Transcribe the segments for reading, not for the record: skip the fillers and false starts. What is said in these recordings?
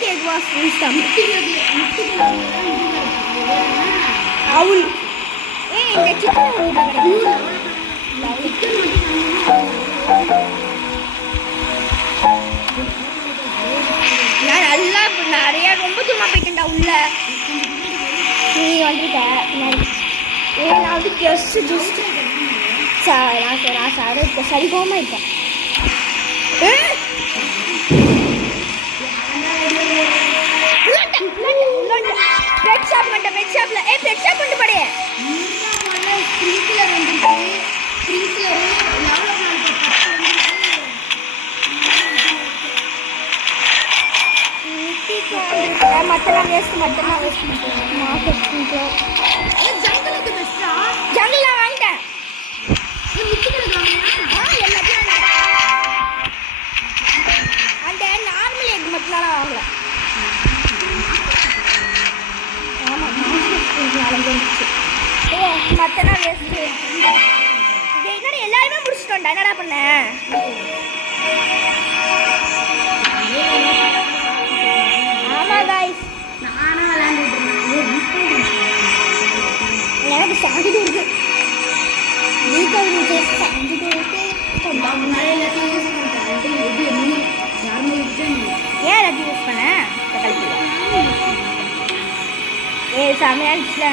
Cake was இன்ஸ்டம் அவுல் இங்க chicken நான் நல்லா நிறைய ரொம்ப தூரமா போயிட்டேன்டா உள்ள நீ வந்துட்ட நான் வந்து ஜஸ்ட் நான் சரி கோமா இருக்கேன் பெட் ஷாப்ல பெட் ஷாப் கொண்டு போடு ஸ்ப்ரிங்க்லர் வந்துருக்கு ஸ்ப்ரிங்க்லர் மத்தெல்லாம் வேஸ்ட் மார்க்கெட் ஜங்கலுக்கு பெஸ்டா ஜங்கல் நான் வாங்கிட்டேன் எல்லாத்தையும் அந்த நார்மல் எக் மட்டும் நான் வாங்கல மத்தெல்லாம் வேஸ்ட் என்னடா எல்லாருமே முடிச்சிட்டோம்டா என்னடா பண்ண ஆமா गाइस நானா விளையாண்டுட்டு எனக்கு சாங்கிட்டு இருக்கு வீக்கல் ஜஸ்ட் சாங்கிட்டு இருக்கு நான் நிறைய எல்லாத்தையும் யூஸ் பண்ணிட்டேன் இது என்ன யாருமே யூஸ் ஏன் எல்லாத்தையும் யூஸ் பண்ண சமையல்ல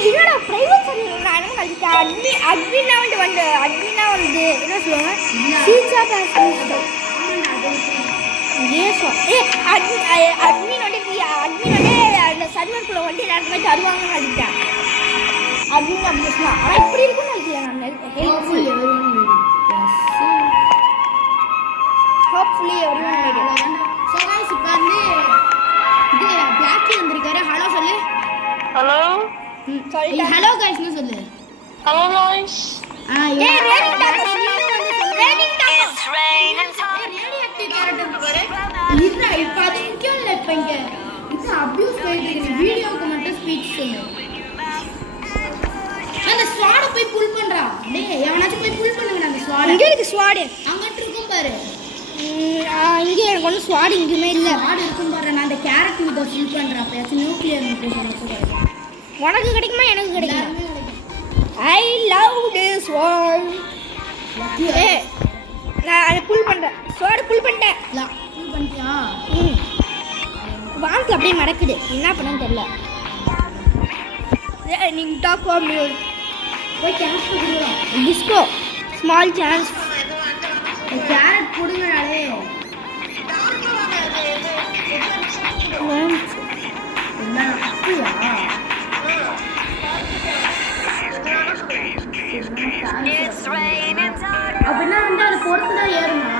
என்னடா பிரைவேட் நான் கழிச்சேன் அட்மினா வந்து என்ன சொல்லுவாங்க சீச்சா பாஸ் அட்மினோட அந்த சர்வருக்குள்ள வந்து எல்லாருக்குமே தருவாங்கன்னு நினைக்கிறேன் அட்மின் அப்படி சொல்லலாம் ஆனால் இப்படி இருக்குன்னு நினைக்கிறேன் நான் hopefully everyone made so guys இப்போ வந்து இது பிளாக்கி வந்திருக்காரு ஹலோ சொல்லு ஹலோ சொல்லு ஹலோ गाइसனு சொல்லு ஹலோ गाइस ரேடிங் டாக்கோ ரேடிங் டாக்கோ இல்ல இப்ப அது முக்கியம் இல்ல இப்ப இங்க இது அபியூஸ் பண்ணிட்டு வீடியோக்கு மட்டும் ஸ்பீச் சொல்லு அந்த ஸ்வாட போய் புல் பண்றா டேய் எவனாச்சும் போய் புல் பண்ணுங்க அந்த ஸ்வாட இங்க இருக்கு ஸ்வாட் அங்கட்ட இருக்கும் பாரு இங்க எனக்கு ஒண்ணு ஸ்வாட் இங்கமே இல்ல ஸ்வாட் இருக்கும் பாரு நான் அந்த கேரட் இத புல் பண்றேன் அப்ப நியூக்ளியர் நியூக்ளியர் உனக்கு கிடைக்குமா எனக்கு கிடைக்குமா ஐ லவ் திஸ் ஒன் நான் அதை புல் பண்றேன் ஸ்வாட புல் பண்ணிட்டேன் புல் பண்ணிட்டியா வாங்க அப்படியே மடக்குது என்ன பண்ணன்னு தெரியல நீங்க டாக் ஃபார் மியூட் போய் சான்ஸ் கொடுறோம் டிஸ்கோ ஸ்மால் சான்ஸ் கேரட் புடுங்கறாளே என்ன அப்படியா அப்படின்னா வந்து அது பொறுத்து தான் ஏறுமா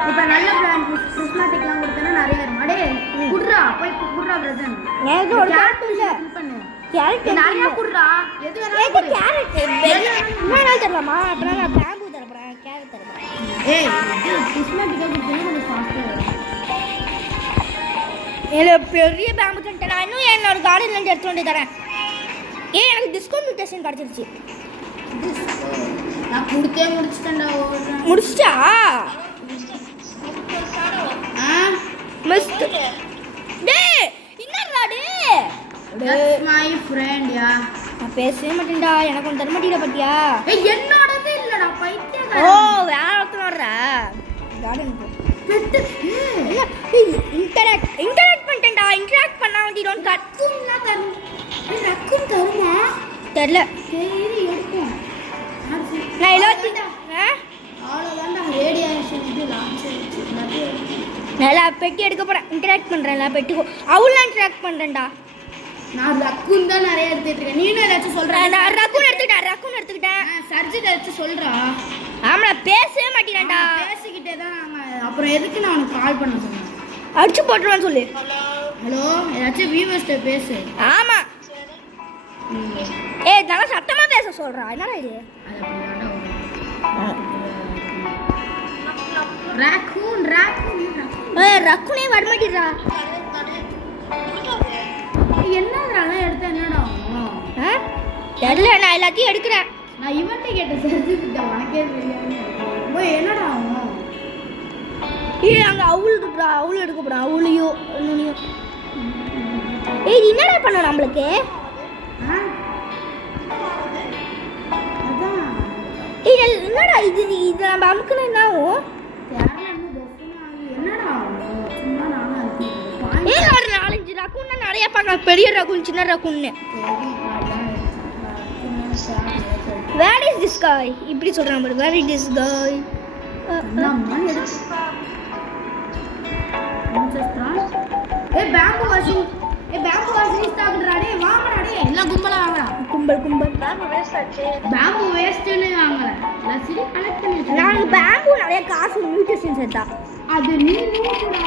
இப்போ நல்ல பிராண்ட் கிறிஸ்மேட்டிக்லாம் கொடுத்தனா நிறைய ஏறும் அடே குடுறா போய் குடுறா பிரதன் ஏதோ ஒரு கேரட் இல்ல ஃபில் பண்ணு கேரட் நிறைய குடுறா எது வேணாலும் கேரட் என்ன தரலாமா அப்புறம் நான் பேம்பு தர போறேன் கேரட் தர போறேன் ஏய் கிறிஸ்மேட்டிக்கா கொடுத்தனா கொஞ்சம் ஃபாஸ்டா வரும் ஏல பெரிய பேம்பு தரேன் நான் இன்னும் என்னோட கார்டன்ல இருந்து எடுத்து வந்து தரேன் எனக்கு டிஸ்கவுண்ட் மியூட்டேஷன் கிடைச்சிருச்சு நான் குடுத்தே முடிச்சிட்டேன்டா முடிச்சிட்டா மஸ்ட் டேய் என்னடா டேய் தட்ஸ் மை ஃப்ரெண்ட் யா நான் பேசவே மாட்டேன்டா எனக்கு ஒன்னு தர மாட்டீங்க பாத்தியா ஏய் என்னோடவே இல்லடா பைத்தியக்கார ஓ வேற ஒருத்தனோடா கார்டன் போ இல்ல இன்டராக்ட் பண்ணிட்டேன்டா இன்டராக்ட் பண்ணா வந்து டோன்ட் கட்க்கும்னா தரும் ரக்கும் தருமா தெரியல சரி எடுப்போம் நான் எல்லாத்தையும் அவ்வளோதான்டா ரேடியேஷன் இது லான்ச் ஆயிடுச்சு நல்லா பெட்டி எடுக்க போகிறேன் இன்டராக்ட் பண்ணுறேன் எல்லா பெட்டிக்கும் அவ்வளோ இன்டராக்ட் பண்ணுறேன்டா நான் ரக்குன் தான் நிறைய எடுத்துட்டு இருக்கேன் நீனும் ஏதாச்சும் சொல்கிறேன் நான் ரக்குன் எடுத்துக்கிட்டேன் சர்ஜிட் ஏதாச்சும் சொல்கிறா ஆமாம் நான் பேசவே மாட்டேன்டா பேசிக்கிட்டே தான் நாங்கள் அப்புறம் எதுக்கு நான் உனக்கு கால் பண்ண சொன்னேன் அடிச்சு போட்டுருவான்னு சொல்லு ஹலோ ஏதாச்சும் வியூவர்ஸ்ட்ட பேசு ஆமாம் ஏய் நல்லா சத்தமாக பேச சொல்கிறா என்னடா இது ராக்கூன் ரக்குனே வரமாட்டிடுறா என்னடா எடுத்த என்னடா தெரியல நான் எல்லாத்தையும் எடுக்கிறேன் நான் இவன்ட்ட கேட்டேன் சர்ஜிக்கிட்ட உனக்கே தெரியாது என்னடா ஏய் அங்க அவுள் இருக்குடா, அவுள் எடுக்க போறா, அவுளையோ நுனியோ. ஏய் என்னடா பண்ண நம்மளுக்கு? ஏய் என்னடா இது நம்ம அமுக்குனா என்ன ஆகும்? ஏய் ஒரு 4-5 ரகுன்னா நிறைய பார்க்கலாம், பெரிய ரகுன் சின்ன ரகுன்னு. Where is this guy? இப்படி சொல்றான் பாரு. Where is this guy? ஏய் பேம்பு வாஷிங் ஸ்டாக்டா டேய் வாங்கடா டேய் எல்லாம் கும்பலா வாங்கடா. கும்பல் பேம்பு வேஸ்ட் ஆச்சு. பேம்பு வேஸ்ட்னு வாங்கல. நான் சரி கனெக்ட் பண்ணிட்டேன். நாங்க பேம்பு நிறைய காசு மியூட்டேஷன் செட்டா. அது நீ நூறுடா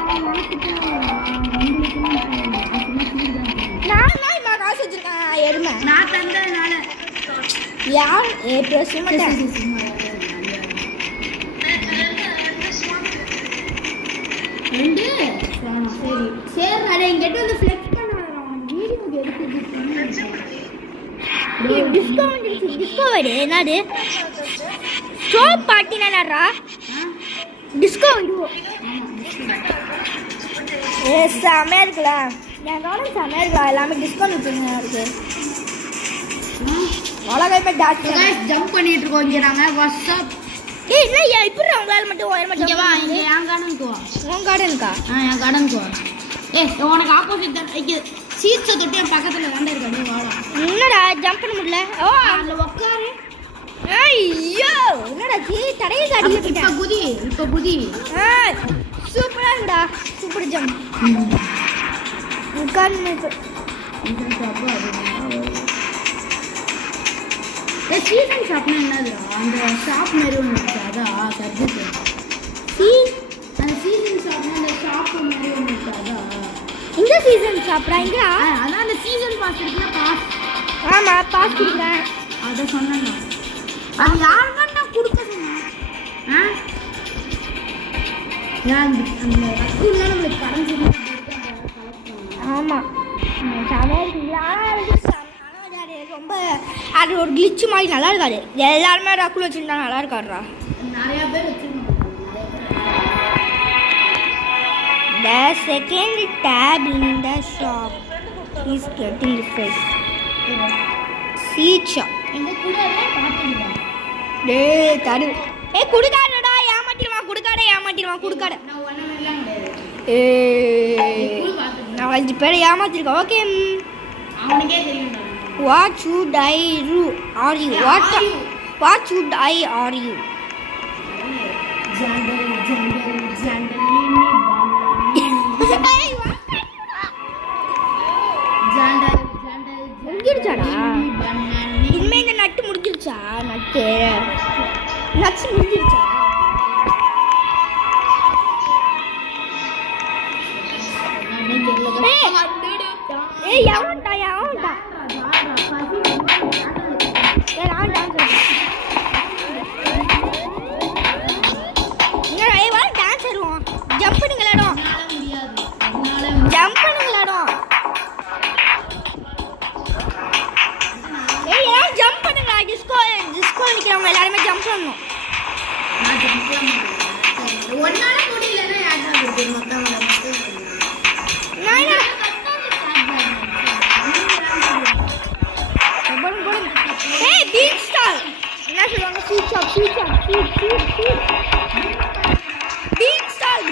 நான் காசு வச்சிருக்கேன் எருமை. நான் தந்ததுனால யார் பேச மாட்டேன். ரெண்டு சரி நான் இங்கிட்ட வந்து ஃப்ளெக்ஸ் பண்ணாதடா வீடியோ எடுத்து டிஸ்கவர் என்னது ஸ்டாப் பார்ட்டினாடா டிஸ்கவர் செமையா இருக்குல்ல என் கார்டன் செமையா இருக்கா எல்லாமே டிஸ்கவுண்ட் வச்சுருங்க இருக்கு அழகாக டாக்டர் ஜம்ப் பண்ணிட்டு இருக்கோம் இங்கே நாங்கள் வாட்ஸ்அப் ஏய் இல்லை இப்படி உங்களால் மட்டும் ஒயர் மட்டும் இங்கே வா இங்கே என் கார்டனுக்கு வா உன் கார்டனுக்கா என் கார்டனுக்கு வா உனக்கு ஆப்போசிட் தான் இங்கே சீட்ஸை தொட்டு என் பக்கத்தில் தாண்டா இருக்கு அப்படியே வாழா என்னடா ஜம்ப் பண்ண முடியல ஓ அதில் உட்காரு ஐயோ என்னடா தடையை காடி இப்போ குதி சூப்பராக இருக்குடா சூப்பர் ஜம்ப் உட்கார்ந்து சீசன் ஷாப்னா என்னதுடா அந்த ஷாப் மாதிரி ஒன்று இருக்கு அதான் சர்ஜிக்கு அந்த சீசன் ஷாப்னா அந்த ஷாப் மாதிரி ஒன்று இருக்கு அதான் இந்த சீசன் ஷாப்ரா இங்க அதான் அந்த சீசன் பாஸ் இருக்குல்ல பாஸ் ஆமாம் பாஸ் கொடுக்குறேன் அதை சொன்னேன் அது யாருக்கான நான் கொடுக்க சொன்னேன் அந்த ரசூல்லாம் நம்மளுக்கு கடைஞ்சி ஆமாம் செமையாக இருக்குங்களா ரொம்ப அது ஒரு கிளிச்சு மாதிரி நல்லா இருக்காது எல்லாருமே ரக்குள் வச்சுருந்தா நல்லா இருக்காருடா நிறையா பேர் வச்சுருந்தாங்க The second tab in the shop is getting refreshed. Seed shop. டேய் தரு ஏய் குடுகாடடா ஏமாத்திடுவான் குடுகாட ஏய் நான் 5 பேரை ஏமாத்திருக்கேன் ஓகே அவனுக்கே தெரியும் What should I do? Are you? What should I are you? முடிஞ்சிருச்சாடா இனிமே இந்த நட்டு முடிஞ்சிருச்சா நட்ஸ் முடிஞ்சிருச்சா ஏய் எவன்டா டான்ஸ் ஆடுவோம் ஜம்ப் பண்ணி விளையாடும் ஏய் ஏன் ஜம்ப் பண்ணுங்க டிஸ்கோ நிக்கிறவங்க எல்லாருமே ஜம்ப் பண்ணணும் ஒன்னால முடியலன்னா யாரா இருக்கு மொத்தமா Hey, beanstalk! என்ன சொல்லுவாங்க seed shop beanstalk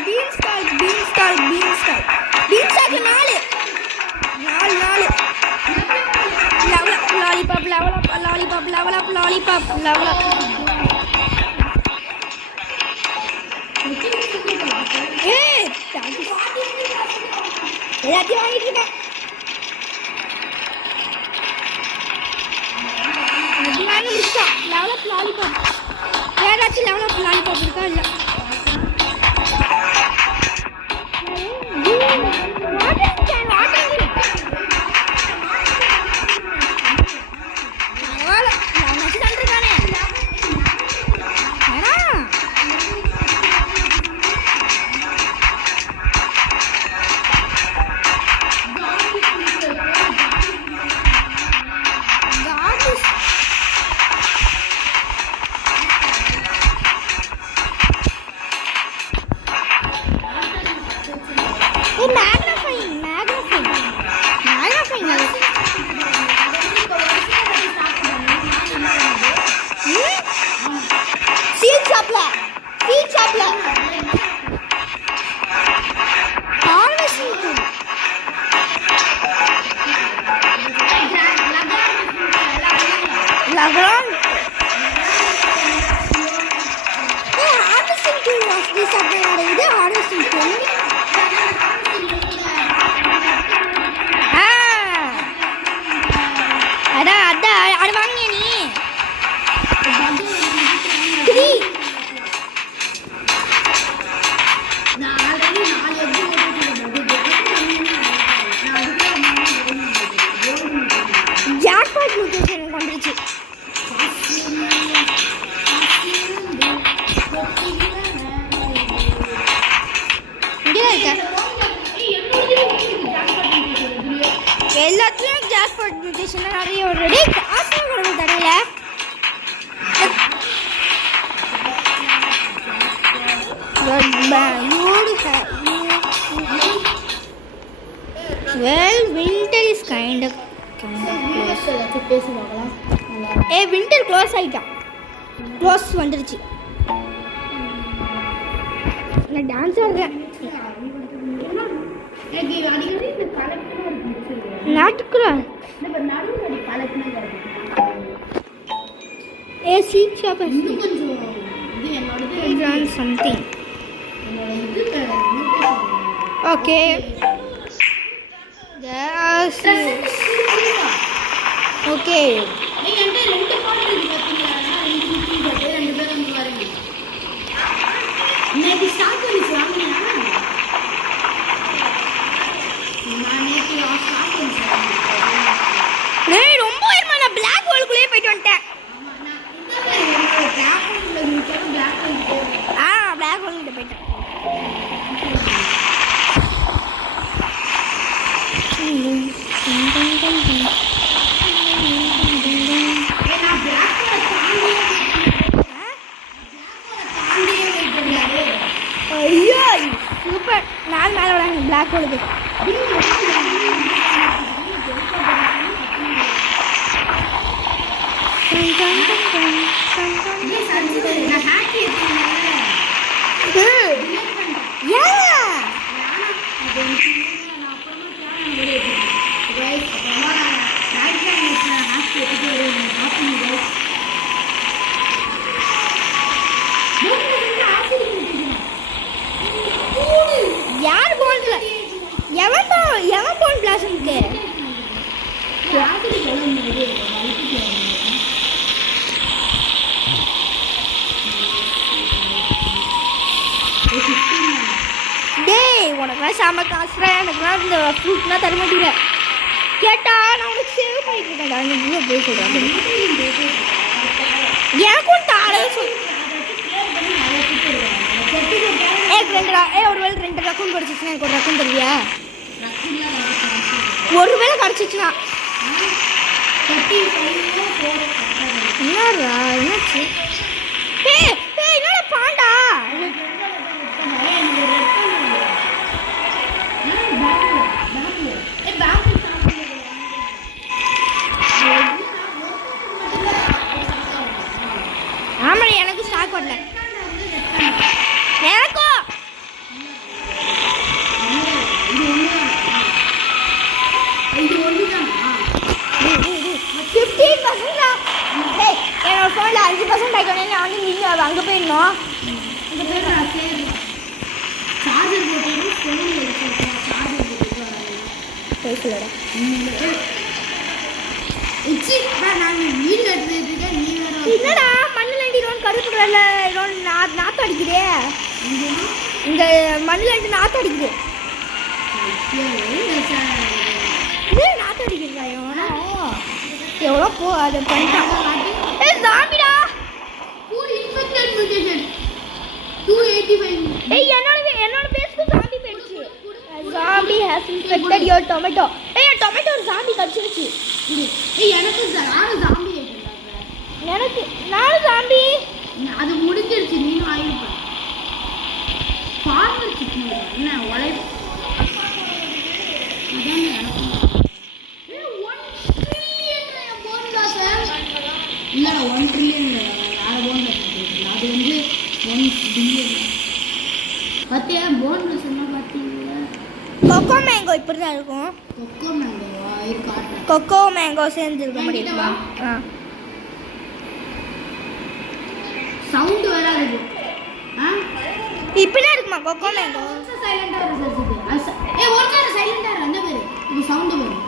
4 lollipop hey எல்லாத்தையும் வாங்கிட்டு இருக்கேன் லாலிபாப் ஏதாச்சும் லாலிபாப் இருக்கா இல்லை பீஸ் சாப்பிட்டு இது ஹார்வெஸ்டிங் பண்ணி அதான் அது வாங்கினியா நீ 3 ஜாக்பாட் மியூட்டேஷன் வந்துருச்சு இங்கே இருக்கா எல்லாத்துலயும் ஜாக்பாட் மியூட்டேஷன் நிறைய வருது காசு கொடுக்க தடையில well winter is kind of close winter close ஆயிட்டா க்ளோஸ் வந்துருச்சு நான் டான்ஸ் ஆடுறேன் நாட்டுக்குறா seat shop something okay okay ரொம்ப நான் பிளாக் ஹோலுக்குள்ளே போயிட்டு வந்துட்டேன் பிளாக் ஹோல் கிட்ட போயிட்டேன் ஐயோ சூப்பர் நான் மேலே விடாங்க பிளாக் ஹோலுக்கு யார் போன்ல எவன் போன் பிளாஸ்க்கு டேய் உனக்குலாம் செம காசுடா எனக்குலாம் இந்த ஃப்ரூட்லாம் தர மாட்டேங்கிற கேட்டா நான் உனக்கு சேவ் பண்ணிட்டு இருக்கேன்டா நீ போய் சொல்கிறேன் எனக்கும் தாழ சொல் ஒருவேளை 2 ரக்கம் கிடச்சிச்சுன்னா எனக்கு ஒரு ரக்கம் தருவியா ஒருவேளை கிடச்சிச்சுன்னா என்னடா என்னாச்சு என்னடா பாண்டா ஆமாம் எனக்கு ஸ்டாக் வரல எனக்கும் 15% என்னோட ஃபோனில் 5% ஆகிக்கணும் நான் வந்து நீங்கள் அங்கே போயிடணும் என்னடா மண்ணில் இருந்து கருப்பு கலரில் நாற்று அடிக்குதே இந்த மண்ணில் இருந்து நாற்று அடிக்குது நாற்று அடிக்கிறதா எவ்வளோ போ அதை பண்ணிட்டான் ஜாம்பிடா என்னோட பேஸ்க்கு ஜாம்பி போயிடுச்சு zombie has infected your tomato tomato ஒரு ஜாம்பி கடிச்சிருச்சு நானும் ஜாம்பி அது முடிஞ்சிருச்சு நீனும் ஆயிடுப்பா ஃபார்மர் சிக்கன் என்ன உழைப்பு அதான் எனக்கு 1 trillion போன்டா சார் இல்லடா 1 trillion வேற போன்டா அது வந்து 1 billion பத்தியா போன்ல சொன்னா பாத்தீங்களா கொக்கோ மேங்கோ இப்படி தான் இருக்கும் கொக்கோ மேங்கோவா இருக்கா கொக்கோ மேங்கோ சேர்ந்து இருக்க முடியுமா சவுண்ட் வராது ஆ இப்படி கொக்கோ மேங்கோ சைலண்டா இரு சர்சிட்டு ஏய் ஒரு நேரம் சைலண்டா இரு அந்த பேரு இது சவுண்ட் வரும்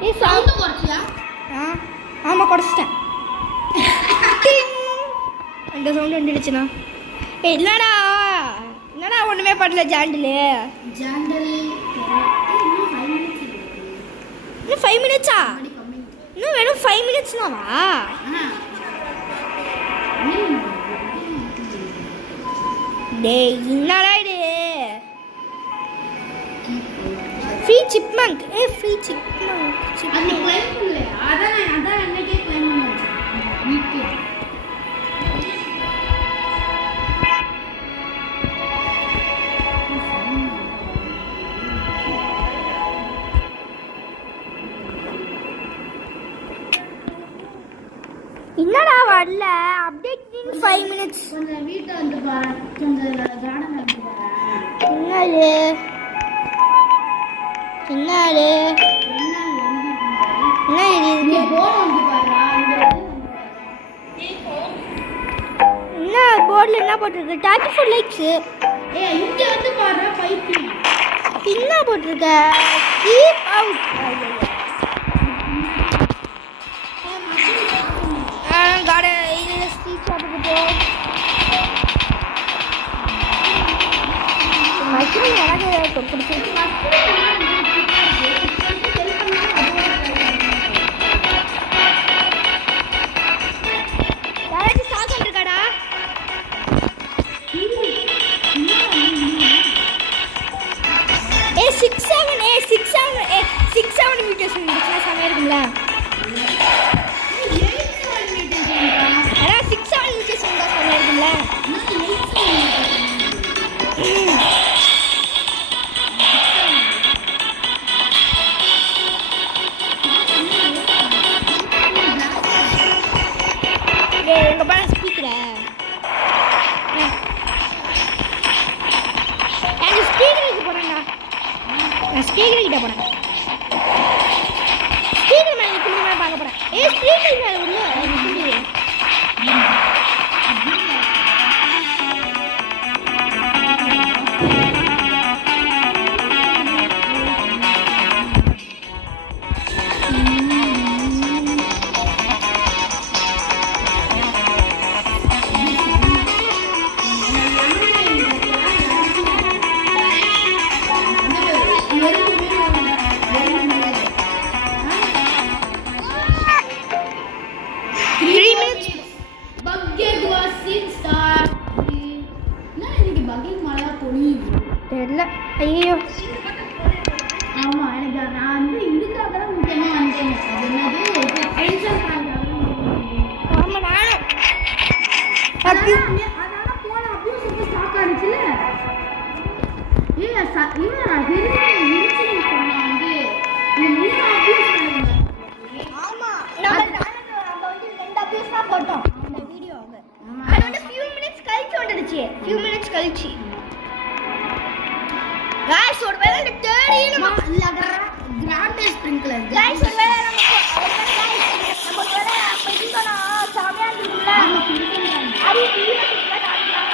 நீ சவுண்ட் குறச்சியா ஆமா குறச்சிட்டேன் அந்த சவுண்ட் வந்துடுச்சுனா ஏய் இல்லடா ஒண்ணுமே பண்ணல ஜாண்டில் இன்னும் 5 மினிட்ஸா இன்னும் வெறும் 5 மினிட்ஸ் தானா டேய் என்னடா இது ஃப்ரீ சிப்மங்க் ஃப்ரீ சிப்மங்க் அது க்ளைம் பண்ணல அதான் அன்னைக்கே க்ளைம் பண்ணாச்சு வீக் என்னடா வரல அப்டேட் இன் 5 மினிட்ஸ் கொஞ்சம் வீட்டை வந்து பாரு கொஞ்சம் கார்டன் வந்து பாரு என்னது என்ன இது போன் வந்து பாருடா என்ன போர்டில் என்ன போட்டிருக்கு 34 லைக்ஸ் ஏய் இங்க வந்து பாருடா பைத்தியம் என்ன போட்டிருக்க கீப் அவுட் காட இதில் ஸ்பீச் சாப்பிட்டு மஷ்ரூம் எனக்கு பிடிச்சிருக்கு யாராச்சும் ஸ்டாக் பண்ணிருக்காடா ஏ 6-7 மீட்டர்ஸ் இருந்துச்சுன்னா செமையாக இருக்கும்ல அதான் 6-7 மீட்டர்ஸ் இருந்தால் செமையாக இருக்கும்ல எங்க பா ஸ்பீக்கர நான் ஸ்பீக்கருக்கு போறேன்டா நான் ஸ்பீக்கர் கிட்ட போறேன் ஸ்பீக்கர் மேல நிக்குது நான் பார்க்க போறேன் ஸ்பீக்கர் மேல உள்ள நிக்குது தெரியல ஐயோ ஆமா எனக்கு நான் வந்து இதுக்காக தான் முக்கியமா வந்தேன் அது என்னது டென்ஷன் ஆமா நானும் அதனால போன அப்படியே சூப்பர் ஸ்டாக் ஆனிச்சுல நான் சொன்னா வந்து இந்த மூணு அபியூஸ் பண்ணுங்க ஆமா நம்ம வந்து 2 அபியூஸ் தான் போட்டோம் இந்த வீடியோவை அது வந்து few minutes கழிச்சு வந்துடுச்சு few minutes கழிச்சு गाइस ஒருவேளை இந்த தேர்ட் நம்ம கிராண்ட் ஸ்ப்ரிங்க்லர் गाइस ஒருவேளை நம்ம ஒருவேளை அப்ப இருக்கனா சாமியா இருக்குல்ல அது வீடியோல காட்டலாம்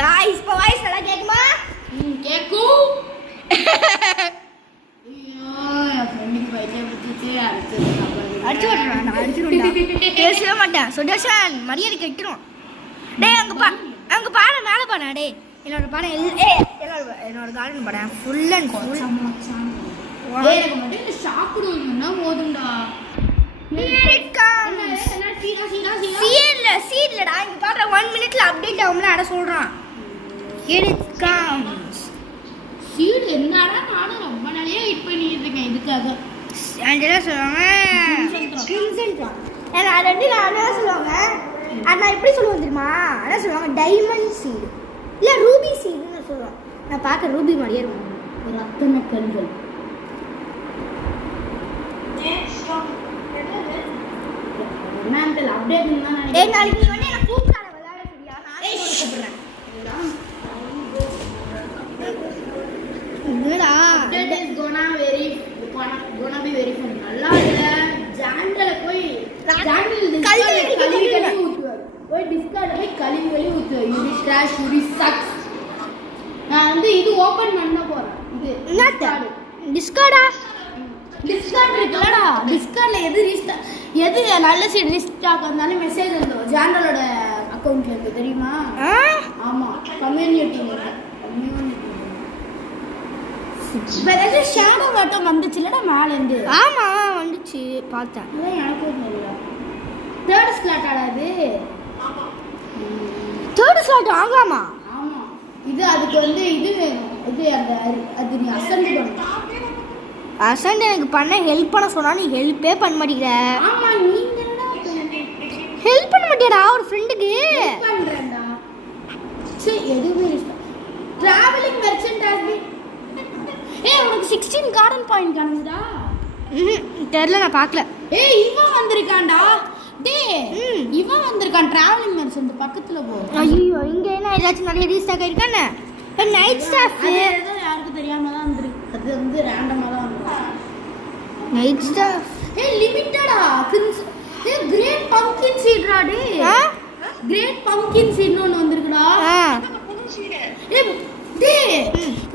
गाइस இப்போ வாய்ஸ் நல்லா கேக்குமா கேக்கும் ஐயோ என் ஃப்ரெண்டுக்கு பைத்தியம் பிடிச்சிச்சு அடிச்சு விடுறேன் நான் அடிச்சிருவேன்டா பேசவே மாட்டேன் சுதர்ஷன் மரியாதை கெட்டுரும் டேய் அங்க பாரு மேல பாரு டேய் என்னோட பாடம் என்னோட கார்டன் பாடம் ஃபுல் அண்ட் ஃபுல் ஏய் எனக்கு மட்டும் இந்த சாப்பிடுவீங்கன்னா போதும்டா சீட்லடா இங்க பாரு 1 மினிட்ல அப்டேட் ஆகும்ல அட சொல்றான் here it comes சீட் என்னடா நானும் ரொம்ப நாளையா வெயிட் பண்ணிட்டு இருக்கேன் இதுக்காக என்ன சொல்லுவாங்க கிரிம்சன் ட்ரான் ஏன்னா அது வந்து நான் என்ன சொல்லுவாங்க அது நான் எப்படி சொல்லுவேன் தெரியுமா என்ன சொல்லுவாங்க டைமண்ட் சீடு இல்லை ரூபி சீடுன்னு சொல்லுவேன் நான் பார்க்க ரூபி மாதிரியே இருக்கும் ரத்தன கல்கள். என்னன்னு அப்டேட் தான் நினைக்கிறேன். ஏய் நாளைக்கு நீ வந்து எனக்கு கூப்பிடாத விளையாட சரியா? நான் கூப்பிடுறேன். என்னடா Update is gonna be very fun. நல்லா இல்ல ஜாண்டல போய் ஜாண்டல் கழுவி ஊத்துவார். போய் டிஸ்கார்ட்ல போய் கழுவி ஊத்துவார். Yuri trash Yuri sucks. நான் வந்து இது ஓபன் பண்ண போறேன். இது என்னது? டிஸ்கார்டா? டிஸ்கார்ட் இருக்குலடா. டிஸ்கார்ட்ல எது நல்ல சீட் ரீஸ்டாக் வந்தாலும் மெசேஜ் வந்துடும். ஜாண்டலோட அக்கவுண்ட்ல இருக்கு தெரியுமா? ஆமா கம்யூனிட்டி இப்ப ஷேடோ மட்டும் வந்துச்சுலடா மேல இருந்து. ஆமா வந்துச்சு பார்த்தேன். அதான் எனக்கும் தெரியல. தேர்ட் ஸ்லாட் ஆடாது. தேர்ட் ஸ்லாட் ஆகாமா? ஆமா இது அதுக்கு வந்து இது வேணும். இது அந்த அது நீ அசெண்ட் பண்ணு. அசண்ட் எனக்கு பண்ண ஹெல்ப் பண்ண சொன்னா நீ ஹெல்ப்பே பண்ண மாட்டேங்கிற. ஆமா நீங்க என்னடா ஹெல்ப் பண்ண மாட்டியாடா ஒரு ஃப்ரெண்டுக்கு? பண்றேன்டா. சரி எதுவுமே இல்ல. Travelling merchant has been. ஏய் உனக்கு 16 கார்டன் பாயிண்ட் காணுதுடா. தெரியல நான் பார்க்கல. ஏய் இவன் வந்திருக்கான்டா. டேய் இவன் வந்திருக்கான் டிராவலிங் மெர்ச்சன்ட் பக்கத்துல போ. ஐயோ இங்க என்ன ஏதாச்சும் நிறைய ரீஸ்டாக் ஆயிருக்கானே? நைட் ஸ்டாஃப் ஏதோ யாருக்கும் தெரியாம தான் வந்திருக்கு. அது வந்து ரேண்டமா தான் வந்திருக்கு. நைட் ஸ்டாஃப் ஏய் லிமிட்டடா. ஏய் கிரேட் பம்ப்கின் சீட்ரா டேய். கிரேட் பம்ப்கின் சீட்னு ஒன்னு வந்திருக்குடா. ஏய் டேய்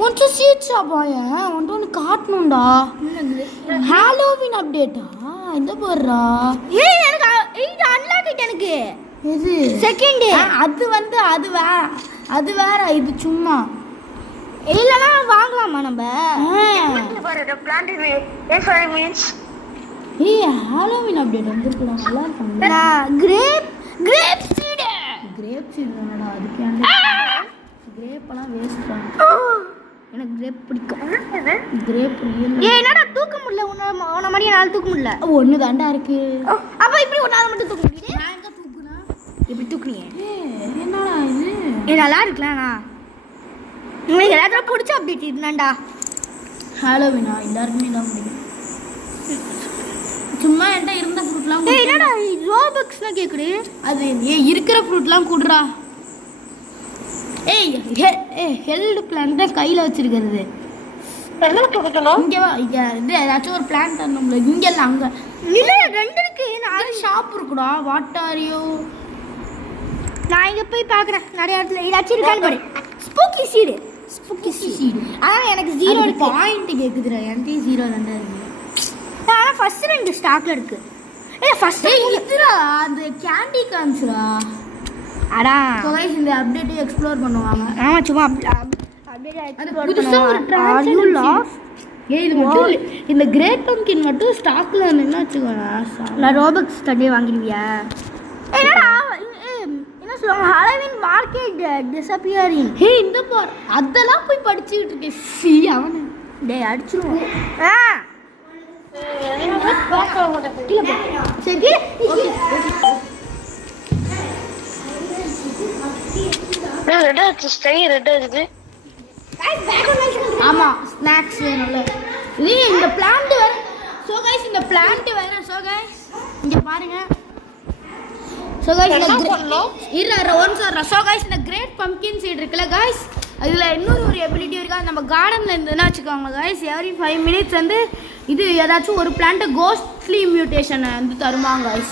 ஒன்ஸ் சீட்ஸா பாய ஒன்னு காட்டணும்டா. ஹாலோவின் அப்டேட்டா இந்த போறா. ஏய் எனக்கு இது அன்லாக் ஆயிட்டு எனக்கு. எது செகண்ட் அது வந்து அது வேற இது சும்மா இல்லனா வாங்கலாமா நம்ம? ஏய் ஹாலோவின் அப்டேட் வந்திருக்குடா. நல்லா இருக்கும்ல. நான் கிரேப் சீட் தானடா. அதுக்கு கிரேப்லாம் வேஸ்ட் பண்ணு. எனக்கு கிரேப் பிடிக்கும். Grape real. ஏய் என்னடா தூக்க முடியல உன்ன மாதிரி என்னால தூக்க முடியல. ஒன்னு தாண்டா இருக்கு. அப்ப இப்படி ஒன்னால மட்டும் தூக்க முடியுது? நான் எங்க தூக்குனா? இப்படி தூக்குனியே. என்னடா இது? நல்லா இருக்குலண்ணா. உங்களுக்கு எல்லாத்தையும் பிடிச்ச அப்டேட் இதுதான்டா. ஹாலோவினா எல்லாருக்குமே தான் பிடிக்கும். சும்மா என்கிட்ட இருந்த ஃப்ரூட்லாம் ஏய் என்னடா ரோபக்ஸ்னா கேக்குது? அது இருக்கிற ஃப்ரூட்லாம் குடுறா. ஏய் ஹெல்த் பிளான்ட் தான் கையில வச்சிருக்கிறது. இங்க வா. இது ஏதாச்சும் ஒரு பிளான்ட் தரணும்ல. இங்க இல்ல அங்க இல்ல ரெண்டு இருக்கு. நான் ஷாப் இருக்குடா. What are you? நான் இங்க போய் பார்க்கறேன் நிறைய இடத்துல ஏதாச்சும் இருக்கான்னு பாரு. Spooky seed. ஆனா எனக்கு 0 பாயிண்ட் கேக்குதுடா. என்கிட்ட 0 தான்டா இருக்கு. ஆனா ஃபர்ஸ்ட் 2 ஸ்டாக்ல இருக்கு. ஏய் ஃபர்ஸ்ட் இதுடா அந்த கேண்டி கான்ஸ்ரா. அடா சோ गाइस இந்த அப்டேட் எக்ஸ்ப்ளோர் பண்ணுவாங்க. ஆமா சும்மா அப்டேட் எக்ஸ்ப்ளோர் புதுசா ஒரு டிரான்சாக்ஷன். ஏய் இது மட்டும் இந்த கிரேட் பம்ப்கின் மட்டும் ஸ்டாக்ல நின்னு வச்சுக்கோடா. நான் ரோபக்ஸ் கண்டே வாங்கிடுவியா? என்னடா என்ன சொல்லுவாங்க ஹாலோவின் மார்க்கெட் டிஸப்பியரிங். ஏய் இந்த பார் அதெல்லாம் போய் படிச்சிட்டு இருக்கே. சி அவன டேய் அடிச்சிருவோம். சரி ஆமா ஸ்நாக்ஸ் வேணும்ல. நீ இந்த பிளான்ட் வேற. சோ गाइस இந்த பிளான்ட் வேற. சோ गाइस இங்க பாருங்க. சோ गाइस இந்த ஒன்ஸ் சோ गाइस இந்த கிரேட் பம்ப்கின் சீட் இருக்குல गाइस. அதுல இன்னொரு ஒரு எபிலிட்டி இருக்கு. நம்ம கார்டன்ல இருந்துனா வச்சுக்கோங்க गाइस. எவ்ரி 5 மினிட்ஸ் வந்து இது ஏதாச்சும் ஒரு பிளான்ட் கோஸ்ட்லி மியூட்டேஷன் வந்து தருமாங்க गाइस.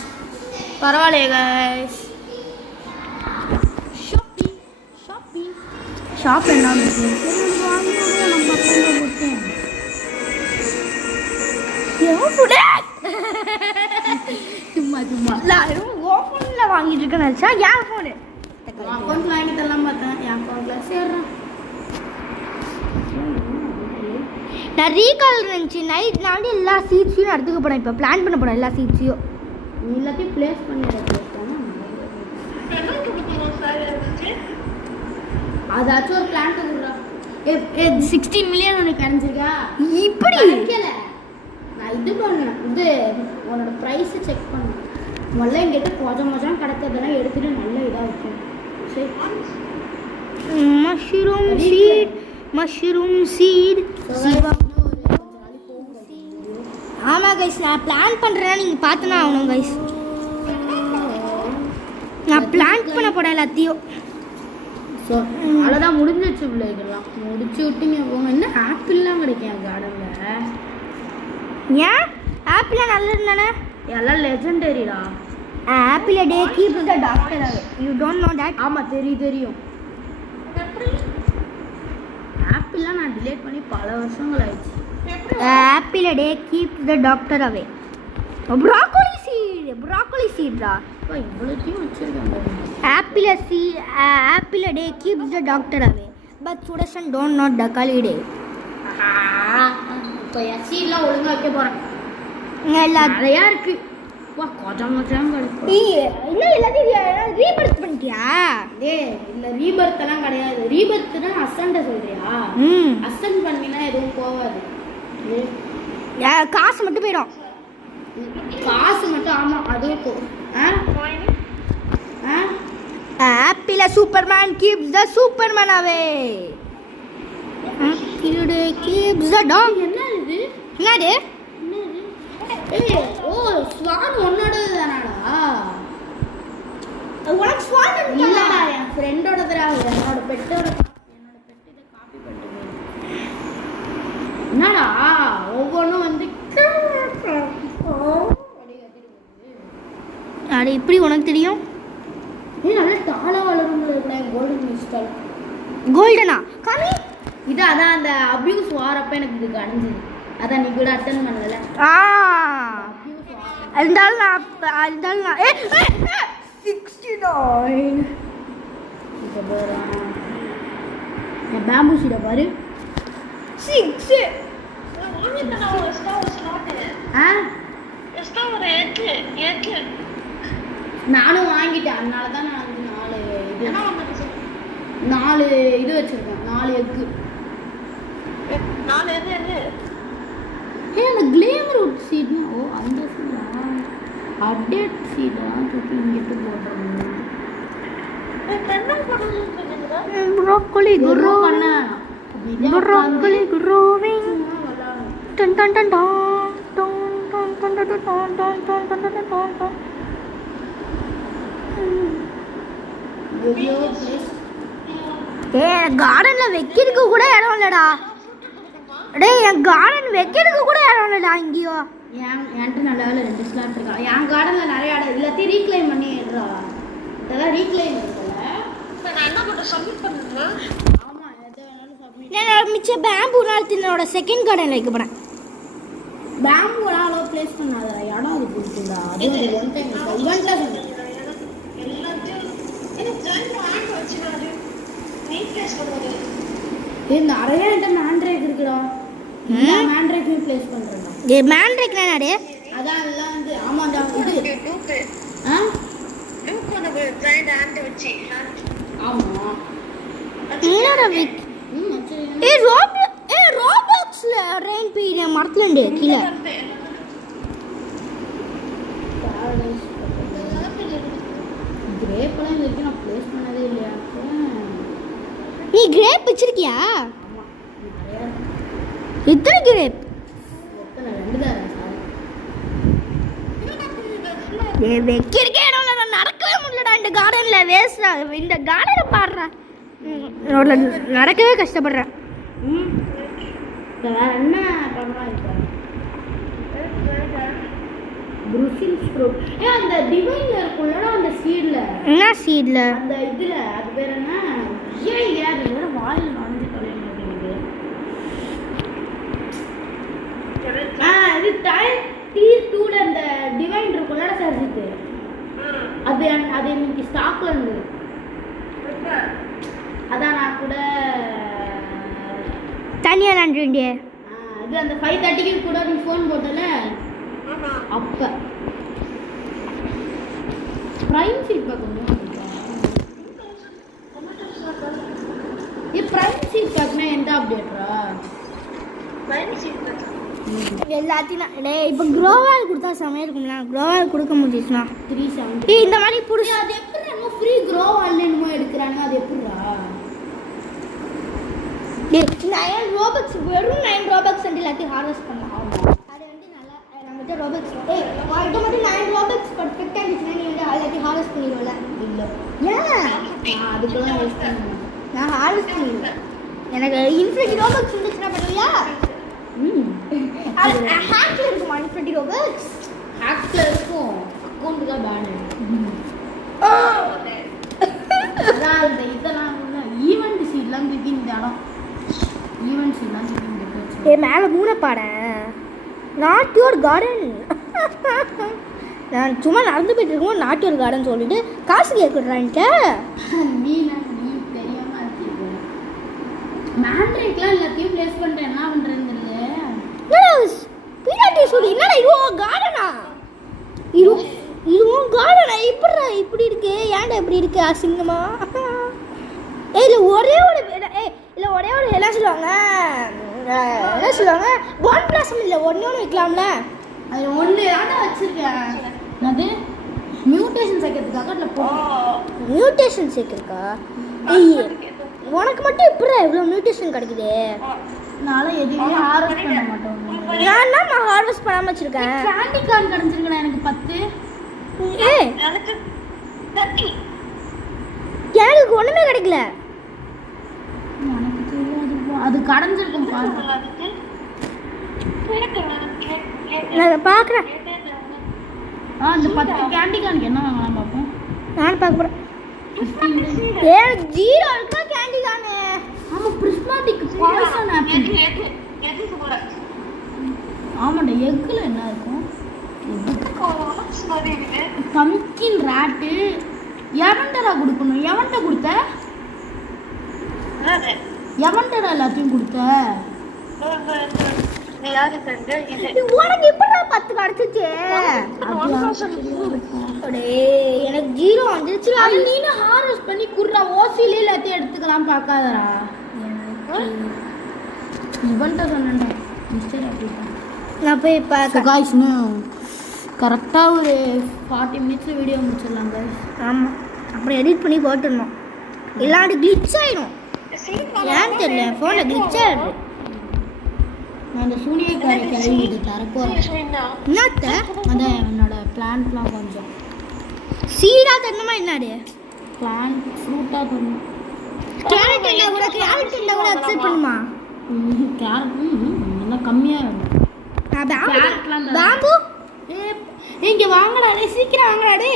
பரவாயில்லை गाइस. ஷாப் என்ன இருக்கு? சரி வாங்குவோம். நம்ம பக்கத்துல போட்டேன். சும்மா நான் ஓபன்ல வாங்கிட்டு இருக்கேன்னு நினைச்சா யார் ஃபோன்? அக்கௌண்ட் வாங்கி தரலாம் பார்த்தேன். என் அக்கௌண்ட்ல சேர்றேன். நான் ரீகால் இருந்துச்சு நைட். நான் வந்து எல்லா சீட்ஸையும் எடுத்துக்க போறேன். இப்போ பிளான் பண்ண போறேன் எல்லா சீட்ஸையும். நீ எல்லாத்தையும் பிளேஸ் பண்ணிடுறேன். அதாச்சும் ஒரு பிளான்ட் கொடுறா. 16 மில்லியன் உனக்கு கிடைச்சிருக்கா? இப்படி கிடைக்கல. நான் இது பண்ணேன். இது உன்னோட ப்ரைஸ் செக் பண்ணேன். முதல்ல எங்கிட்ட கொஞ்சம் கிடைக்கிறதெல்லாம் எடுத்துட்டு நல்ல இதாக இருக்கும். சரி மஷ்ரூம் சீட் மஷ்ரூம் சீட். ஆமாம் கைஸ், நான் பிளான் பண்ணுறேன், நீங்கள் பார்த்துனா ஆகணும் கைஸ். நான் பிளான் பண்ண போகிறேன் எல்லாத்தையும். ஸோ அவ்வளோதான், முடிஞ்சிச்சு பிள்ளைகள்லாம். முடிச்சு விட்டுங்க போங்க. என்ன ஆப்பிள்லாம் கிடைக்கும் கார்டனில்? ஏன் ஆப்பிள் நல்லது தானே? எல்லாம் லெஜெண்டரிடா. Apple day keep the doctor away. You don't know that? ஆமாம் தெரியும். ஆப்பிள்லாம் நான் டிலேட் பண்ணி பல வருஷங்கள் ஆயிடுச்சு. Apple day keep the doctor away. Broccoli சீட்ரா. இவ்வளோத்தையும் வச்சுருக்கேன். Apple day keeps the doctor away but சுடர்சன் டோன்ட் நாட் தக்காளி டே. இப்போ சீட்லாம் ஒழுங்காக வைக்க போகிறேன். நிறையா இருக்கு. வா கொஞ்சம் கிடைக்கும். இன்னும் எல்லாத்தையும் ரீபர்த் பண்ணிட்டியா? இல்லை ரீபர்த்தெல்லாம் கிடையாது. ரீபர்த்துனா அசன்ட்ட சொல்றியா? அசன்ட் பண்ணினா எதுவும் போகாது. காசு மட்டும் போயிடும். காசு மட்டும். ஆமாம் அதுவும் போகும். Apple superman keeps the superman away. Keeps the doc. என்னது? ஓ ஸ்வான் உன்னோடது தானாடா? உனக்கு ஸ்வான் இல்லடா, என் ஃப்ரெண்டோட என்னோட பெட்டோட இதை காப்பி பண்ணிட்டு. என்னடா ஒவ்வொன்றும் வந்து அது இப்படி உனக்கு தெரியும்? நல்ல டாலாக வளரும். கோல்டன் மிஸ்டல். கோல்டனா காமி? இது அதான் அந்த அபியூஸ் வாரப்ப எனக்கு இது கணிஞ்சுது. அதான் நீ கூட அட்டன் பண்ணல. இருந்தாலும் நான் 69. இப்போ பாரு என் பேம்பூ சீடை பாரு. 6. நானும் வாங்கிட்டேன். அதனால தான் நான் வந்து 4 இது வச்சிருக்கேன். 4 எக்கு. அந்த கிளேமர் சீட்னா ஓ அந்த சீடா அப்டேட் சீடா தூக்கி இங்கிட்டு போடுறாங்க. ப்ரோக்கோலி குரோ பண்ண ப்ரோக்கோலி growing. டன் டன் டன் டன் டன் டன் டன் டன் டன் டன் டன் டன் டன். கார்டன்ல வைக்கிறதுக்கு கூட இடம் இல்லடா. டேய் என் கார்டன் வைக்கிறதுக்கு கூட இடம் இல்லடா இங்கேயோ. என்கிட்ட நல்ல வேலை 2 ஸ்லாட் இருக்கா. என் கார்டனில் நிறைய இடம் எல்லாத்தையும் ரீக்ளைம் பண்ணிடுறா. இதெல்லாம் ரீக்ளைம் இருக்குல்ல. நான் என்ன பண்ணுறேன்? சப்மிட் பண்ணுறேன். ஆமாம் எதை வேணாலும் சப்மிட். நான் மிச்ச பேம்பூ நாள் என்னோட செகண்ட் கார்டன் வைக்க போகிறேன். பேம்பூலாம் அவ்வளோ பிளேஸ் பண்ணாதடா. இடம் அது கொடுத்துடா. அது ஒரு ஒன் டைம் இவன்ட்டாக சொன்னேன். நிறைய என்கிட்ட மேண்ட்ரேக் இருக்குடா. மேண்ட்ரேக்கையும் பிளேஸ் பண்ணுறேன்டா. மேண்ட்ரேக் நானே அதான் எல்லாம் வந்து ஆமாண்டா. இது ஆமாம் என்னடா விக் ரோபாக்ஸ்ல ரெயின் பீரிய மரத்துலண்டே கீழே. கிரேப்பெல்லாம் இது வரைக்கும் நான் பிளேஸ் பண்ணதே இல்லையா? நீ கிரேப் வச்சிருக்கியா? ஆமாம் நிறையா. எத்தனை கிரேப்? எத்தனை? 2 தான் சார். வைக்கிறக்கே இடம் இல்லை. நான் நடக்கவே முடியலடா இந்த கார்டனில். வேஸ்டா இந்த கார்டனை பாடுறா. நடக்கவே கஷ்டப்படுறேன். வேற என்ன பண்ணலாம் இப்போ? ப்ரூசில் ஸ்ப்ரூட். அந்த டிவைன்ல இருக்கும்லடா அந்த சீட்ல. என்ன சீட்ல? அந்த இதுல அது பேர் என்ன? அது வேற வாயில் நுழைஞ்சு தொலைய மாட்டேங்குது. இது T2ல அந்த டிவைன் இருக்கும்லடா சர்ஜித்து. அது இன்னைக்கு ஸ்டாக்ல இருந்து. அதான் நான் கூட தனியா நன்றி. இது அந்த 5:30க்கு கூட நீ ஃபோன் போட்டல அப்ப பிரைம் ஃபீட்பேக் கொஞ்சம் பிரைம் ஃபீட்பேக்னா எந்த அப்டேட்ரா? எல்லாத்தையும் இப்போ க்ரோவால் கொடுத்தா செமையாக இருக்கும்ல. க்ரோவால் கொடுக்க முடிஞ்சிச்சுன்னா 370. இந்த மாதிரி பிடிச்சி அது எப்படி நம்ம ஃப்ரீ க்ரோவால் என்னமோ எடுக்கிறாங்க. அது எப்படிடா? 9 ரோபக்ஸ் வெறும் 9 ரோபக்ஸ் வந்து எல்லாத்தையும் ஹார்வெஸ்ட் பண்ணலாம். அது வந்து நல்லா நம்மகிட்ட ரோபக்ஸ் இது மட்டும் 9 ரோபக்ஸ் பர்ஃபெக்டாக இருந்துச்சுன்னா நீ வந்து எல்லாத்தையும் ஹார்வெஸ்ட் பண்ணிடுவல. இல்லை ஏன் அதுக்கெல்லாம் வேஸ்ட் பண்ணுவேன். நான் ஹார்வெஸ்ட் பண்ணிடுவேன். எனக்கு இன்ஃபினிட்டி ரோபக்ஸ் இருந்துச்சுன்னா பண்ணுவியா? அது ஹேக்கில் இருக்குமா இன்ஃபினிட்டி ரோபக்ஸ்? ஹேக்கில் இருக்கும், அக்கௌண்ட் தான் பேன். அதான் இந்த இதெல்லாம் ஈவெண்ட் சீட்லாம் தூக்கி இந்த இடம் ஈவெண்ட் சீட்லாம் தூக்கி மேலே மூளை பாட நாட் யுவர் கார்டன். நான் சும்மா நடந்து போயிட்டு இருக்கோம் நாட் யுவர் கார்டன் சொல்லிட்டு காசு கேட்குறான்ட்ட. நீ தெரியாமல் இருக்கீங்க. மேண்ட்ரேட்லாம் எல்லாத்தையும் ப்ளேஸ் பண்ணுறேன். என்ன பண்ணுறேன்னு பின்னாடி சொல்லி என்னடா இதுவும் கார்டனா? இதுவும் கார்டனா? இப்படி இருக்கு. ஏன்டா இப்படி இருக்கு அசிங்கமா? இல்லை ஒரே ஒரு என்ன சொல்லுவாங்க ஒன் பிளாசம் இல்லை ஒன்று வைக்கலாம்ல. அது ஒன்று தானே வச்சுருக்கேன். அது மியூட்டேஷன் சேர்க்கறதுக்காக அதில் மியூட்டேஷன் சேர்க்கறக்கா? உனக்கு மட்டும் எப்படி இவ்வளோ மியூட்டேஷன் கிடைக்குது? நான் எதுவுமே ஹார்வெஸ்ட் பண்ண மாட்டேன். நான் ஹார்வெஸ்ட் பண்ணாமல் வச்சுருக்கேன். கேண்டி கார்ன் கிடச்சிருக்கேன் எனக்கு 10. எனக்கு ஒன்றுமே கிடைக்கல. எனக்கு தெரியாது, அது கடைஞ்சிருக்கும் பாருங்க. நான் பார்க்குறேன். அந்த 10 கேண்டி கார்னுக்கு என்ன வாங்கலாம் பார்ப்போம். நான் பார்க்க போகிறேன். 0 இருக்கா கேண்டி கார்னு? ஆமாம் பிரிஸ்மாட்டிக் பாய்சன் ஆப்பிள். ஆமாண்டா எக்கில் என்ன இருக்கும்? Pumpkin rot. எவன்டரா கொடுக்கணும்? எவன்ட்ட கொடுத்த? எவன்டரா எல்லாத்தையும் கொடுத்த? உனக்கு எப்படா 10 கிடைச்சிச்சு? எனக்கு 0 வந்துருச்சு. அது நீனு ஹார்வெஸ்ட் பண்ணி குடுறா. ஓசிலே எல்லாத்தையும் எடுத்துக்கலாம் பார்க்காதடா. இவன்ட்ட சொன்னேன்டா மிஸ்டர் அப்படிதான். நான் போய் இப்போ காய்ஸ்னு கரெக்டாக ஒரு 40 மினிட்ஸில் வீடியோ முடிச்சிடலாம் காய்ஸ். ஆமாம் அப்புறம் எடிட் பண்ணி போட்டுடணும். எல்லாரும் கிளிச் ஆகிடும். ஏன்னு தெரியல ஃபோனில் கிளிச் ஆகிடுது. நான் அந்த சூனியக்காரை கிளம்பி இது தரப்போகிறேன். என்னத்த அதான் என்னோட பிளான்ட்லாம் கொஞ்சம் சீடாக தரணுமா? என்னது பிளான்ட் ஃப்ரூட்டாக தரணும். கேரட் இருந்தால் கூட அக்செப்ட் பண்ணுமா? கேரட் நல்லா கம்மியாக இருக்கும். பாம்பு இங்கே வாங்கடா. சீக்கிரம் வாங்கடாடே.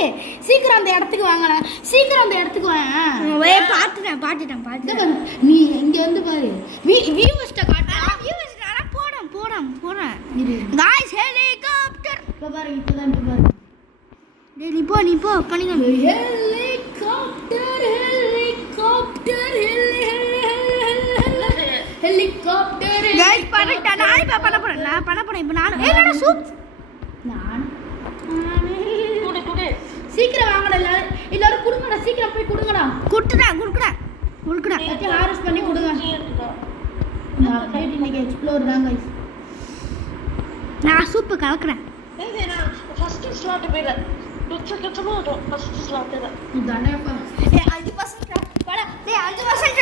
சீக்கிரம் அந்த இடத்துக்கு வாங்கடா. சீக்கிரம் அந்த இடத்துக்கு வாங்க. பார்த்துட்டேன். நீ இங்கே வந்து பாரு. வியூவர்ஸ்ட்டை காட்டு. போறேன் गाइस ஹெலிகாப்டர். இப்போ பாரு இப்போதான் பாரு. டேய் நீ போ பண்ணிங்க. Helicopter guys parotta. நான் பண்ண போறேன் இப்போ. நான் என்னடா சூப் சீக்கிரம் வாங்கடா. எல்லாரும் குடுங்கடா. சீக்கிரம் போய் குடுங்கடா. குடுக்குடா எல்லாத்தையும் ஹார்வெஸ்ட் பண்ணி குடுங்க. நான் போயிட்டு இன்னைக்கு எக்ஸ்ப்ளோர் தான் गाइस. நான் சூப்பு கலக்குறேன். ஃபர்ஸ்ட் ஸ்லாட் போயிடு. துச்சமா வரும் ஃபர்ஸ்ட் ஸ்லாட் தான். இதானே 5% போடா. டேய் 5%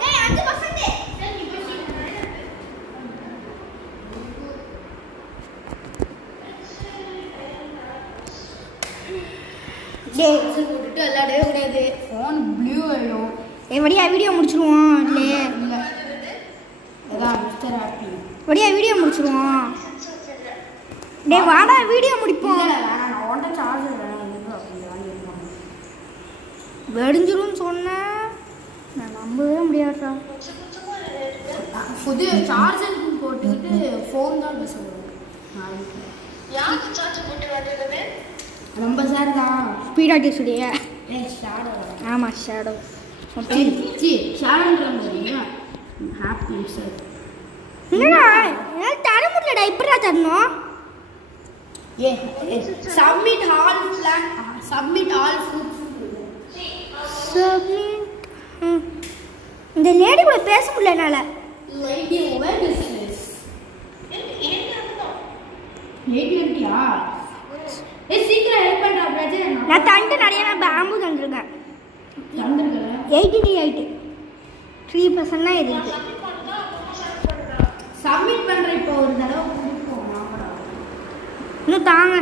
டேய் 5%. சரி நீ போய் டேய் விட்டு விளையாடவே கூடாது. ஃபோன் ப்ளூ ஆயிடும். வடியா வீடியோ முடிச்சிருவோம். இல்லையே இல்லை அதான் மிஸ்டர் ஹாப்பி. வடியா வீடியோ முடிச்சிருவோம். டேய் வாடா வீடியோ முடிப்போம். நான் ஓண்ட சார்ஜர் வெடிஞ்சிரும்னு சொன்னேன். நான் நம்பவே முடியாதுடா. புது சார்ஜர் போட்டுக்கிட்டு ஃபோன் தான் பேசுவேன். யாருக்கு சார்ஜர் போட்டு வந்தது? ரொம்ப சார் தான் ஸ்பீடாக சொல்லியே. ஷேடோ. ஆமாம் ஷேடோ. ஷேடோங்க happy sir. என்னடா தர முடியலடா. இப்படா தரணும்? Submit all plan. Submit all food. Submit. இந்த லேடி கூட பேச முடியல என்னால. Lady where is this? Lady அண்டியா? சீக்கிரம் ஹெல்ப் பண்றா பிரதர். நான் தண்டு நிறைய பாம்பு தந்திருக்கேன். 88 3% தான் இருக்கு. நிமிஷம் தாங்க.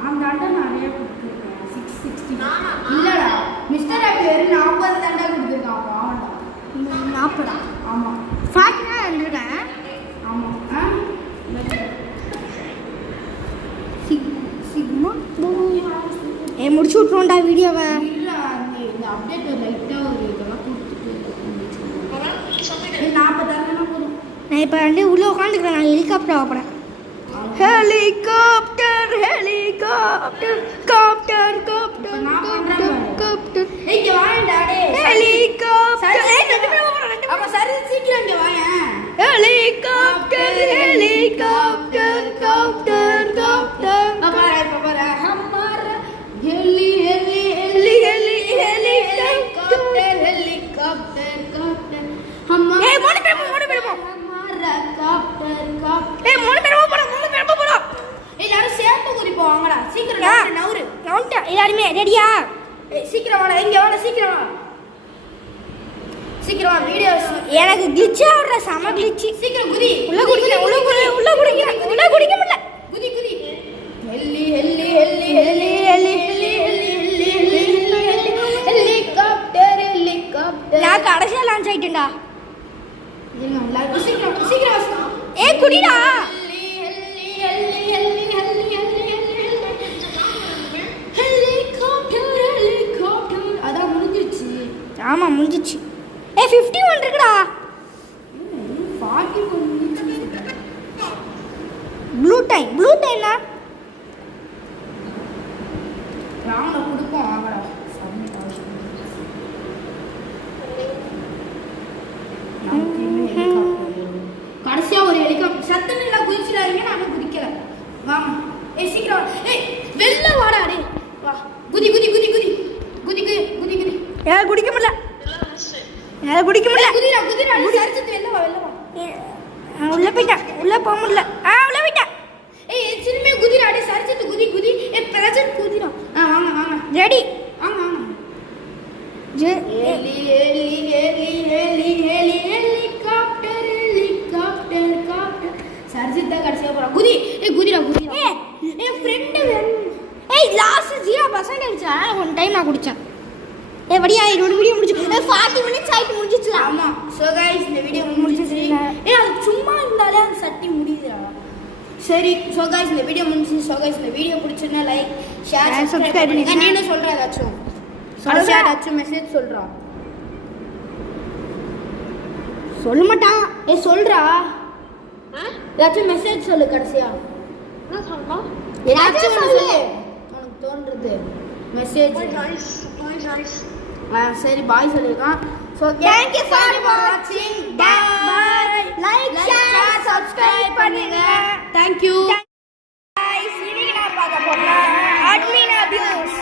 நான் தாண்டா நிறைய கொடுத்துருக்கேன். 660 இல்லடா மிஸ்டர் ஹாப்பி வெறும் 40 தாண்டா கொடுத்துருக்கான். பாவண்டா 40. ஆமாம் 40 தான் இருந்திருக்கேன். ஆமாம் சிக்மா முடிச்சு விட்ருவோம்டா வீடியோவை. இல்லை இந்த அப்டேட் லைட்டாக ஒரு இதெல்லாம் கொடுத்துட்டு 40 தானே போதும். நான் இப்போ வந்து உள்ளே உட்காந்துக்கிறேன். நான் ஹெலிகாப்டர் ஆப்பறேன். Helicopter helicopter copter copter copter இங்க வாடா டேய். ஹெலிகாப்டர் ரெண்டு பேரும் போறோம். அப்ப சரி சீக்கிரம் இங்க வாங்க. ஹெலிகாப்டர் ஹெலிகாப்டர் காப்டர் காப்டர் பாபா ஹமாரா heli heli heli heli helicopter helicopter copter ஹமாரா ஏய் மூணு பேரும் ஹமாரா காப்டர் காப்டர் ஏய் மூணு பேரும் போறோம். எல்லாரும் சேர்ந்து குதிப்போம். வாங்கடா சீக்கிரம் நவுரு கவுண்டா. எல்லாரும் ரெடியா? சீக்கிரம் வாடா. இங்க வாடா சீக்கிரம் வா. சீக்கிரம் வா. வீடியோ எனக்கு கிளிட்ச் ஆவற சம கிளிட்ச். சீக்கிரம் குதி. உள்ள குடிக்க உள்ள குடிக்க முடியல. குதி குதி. ஹெல்லி ஹெல்லி ஹெல்லி ஹெல்லி ஹெல்லி ஹெல்லி ஹெல்லி ஹெலிகாப்டர் ஹெலிகாப்டர். நான் கடைசியா லான்ச் ஆயிட்டேன்டா. சீக்கிரம் சீக்கிரம் ஏய் குடிடா. ஆமா முடிஞ்சிச்சு. ஏ 51 இருக்குடா. 41 ப்ளூ டைம்னா ராவுண்ட குடுப்போம். வாங்கடா சப்மிட் ஆகும். கடைசியா ஒரு ஹெலிகாப்டர் சத்தம் இல்ல குதிச்சிடாதீங்க. நான் குதிக்கல. வாங்க ஏய் சீக்கிரம். ஏய் வெல்ல வாடா டேய். வா குதி குதி குதி குதி குதி குதி குதி. ஏய் குடிக்க முடியல. குடிக்க முடியல. குதிரா குதிரா சரிச்சிட்டு வெல்ல வா. உள்ள போய்ட்டா. உள்ள போக முடியல. உள்ள போய்ட்டா. ஏய் சின்ன குதிரா டேய் சரிச்சிட்டு குதி குதி. ஏய் பிரஜன் குதிரா. வாங்க வாங்க ரெடி. வாங்க வாங்க. Heli heli heli heli heli helicopter helicopter copter. சரிச்சிட்டு கடைசியா போறா. குதி. ஏய் குதிரா குதிரா. ஏய் ஃப்ரெண்ட் ஏய் லாஸ்ட் 0% ஆயிடுச்சா? ஒன் டைம் நான் குடிச்சேன். ஏய் வடியா இதோட வீடியோ முடிஞ்சு 40 மினிட்ஸ் ஆயிட்டு முடிஞ்சிச்சு. ஆமா சோ गाइस இந்த வீடியோ முடிஞ்சிச்சு. ஏய் அது சும்மா இருந்தாலே அந்த சட்டி முடியுதுடா. சரி சோ गाइस இந்த வீடியோ முடிஞ்சிச்சு. சோ गाइस இந்த வீடியோ பிடிச்சிருந்தா லைக் ஷேர் சப்ஸ்கிரைப் பண்ணுங்க. நீ என்ன சொல்ற? ஏதாச்சும் சொல்றா. ஏதாச்சும் மெசேஜ் சொல்றா. சொல்ல மாட்டான். ஏய் சொல்றா. ஏதாச்சும் மெசேஜ் சொல்லு கடைசியா. என்ன சொல்லணும்? ஏதாச்சும் சொல்லு. உனக்கு தோன்றது மெசேஜ். சரி பாய் சொல்லிருக்கான். ஸோ தேங்க்யூ ஃபார் வாட்சிங். பாய். லைக் ஷேர் சப்ஸ்கிரைப் பண்ணுங்க. தேங்க்யூ. இன்னைக்கு நான் பார்க்க போறேன் அட்மின் அபியூஸ்.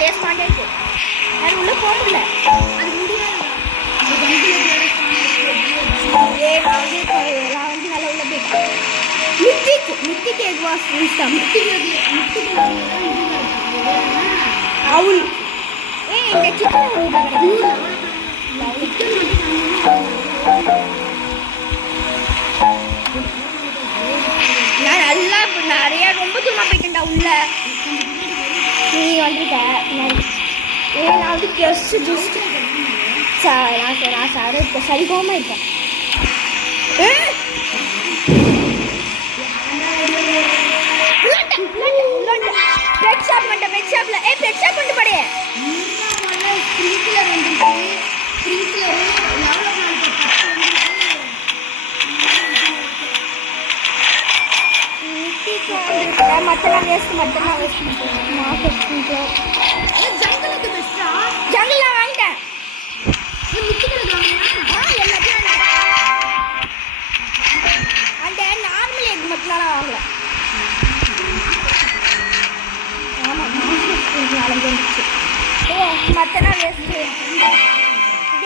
நிறைய ஸ்பாண்ட் இருக்கு. அது உள்ள போக முடியல. அது முடியாது. அது வந்து நான் வந்து நல்லா உள்ள போயிட்டேன். Mythic egg was wisdom. அவுல் இந்த சிக்கன் நான் நல்லா நிறைய ரொம்ப தூரமா போயிட்டேன்டா உள்ள. நீ வந்துட்ட நான் வந்து ஜஸ்ட் நான் சரி போகாம இருக்கேன். பெட் ஷாப் பண்ணிட்டேன். பெட் ஷாப்ல பெட் ஷாப் பண்ணிட்டு படே ஸ்ப்ரிங்க்லர் வந்துருக்கு. ஸ்ப்ரிங்க்லர் எவ்வளோ நாள் மட்டெல்லாம் வேஸ்ட் மார்க்கெட் ஜங்கலுக்கு பெஸ்ட்டா? ஜங்கிள் நான் வாங்கிட்டேன். மித்திக்கிறது எல்லாத்தையும் அந்த நார்மல் எக் மட்டும் நான் வாங்கல. ஆமாம் வந்துச்சு. ஓ மட்டெல்லாம் வேஸ்ட்டு.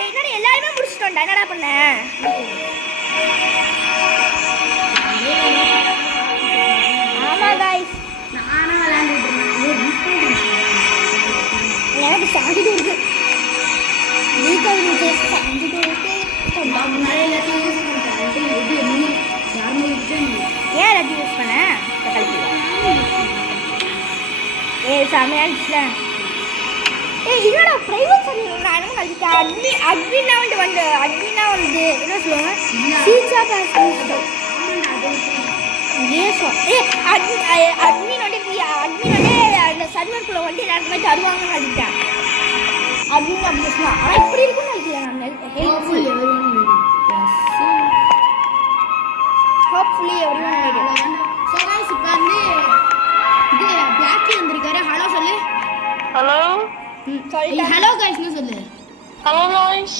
என்னடா எல்லாருமே முடிச்சிட்டோம்டா. என்னடா பண்ண? ஆமாம் காய்ஸ் நானும் விளையாண்டுட்டு எனக்கு சாங்கிட்டு இருக்கு. வீட்டில் சாங்கிட்டு இருக்கு. முன்னாடி எல்லாத்தையும் யூஸ் பண்ணுறேன். இது யாருமே ஏன் எல்லாத்தையும் யூஸ் பண்ண? செமையாக இருந்துச்சுல. என்னடா ப்ரைவேட் சர்வீஸ் நான் என்ன கழிச்சிட்டேன். அட்மினா வந்து என்ன சொல்லுவாங்க? சீச்சா பேச அட்மின் அந்த சர்வருக்குள்ள வந்து எல்லாருக்குமே தருவாங்கன்னு நினைக்கிறேன். அட்மின் அப்படி சொல்லலாம். ஆனால் இப்படி இருக்குன்னு நினைக்கிறேன். Hopefully everyone made. So guys இப்போ வந்து இது பிளாக்கி வந்திருக்காரு. ஹலோ சொல்லு. ஹலோ சொல்லிட்டேன். ஹலோ गाइसனு சொல்லு. Hello guys.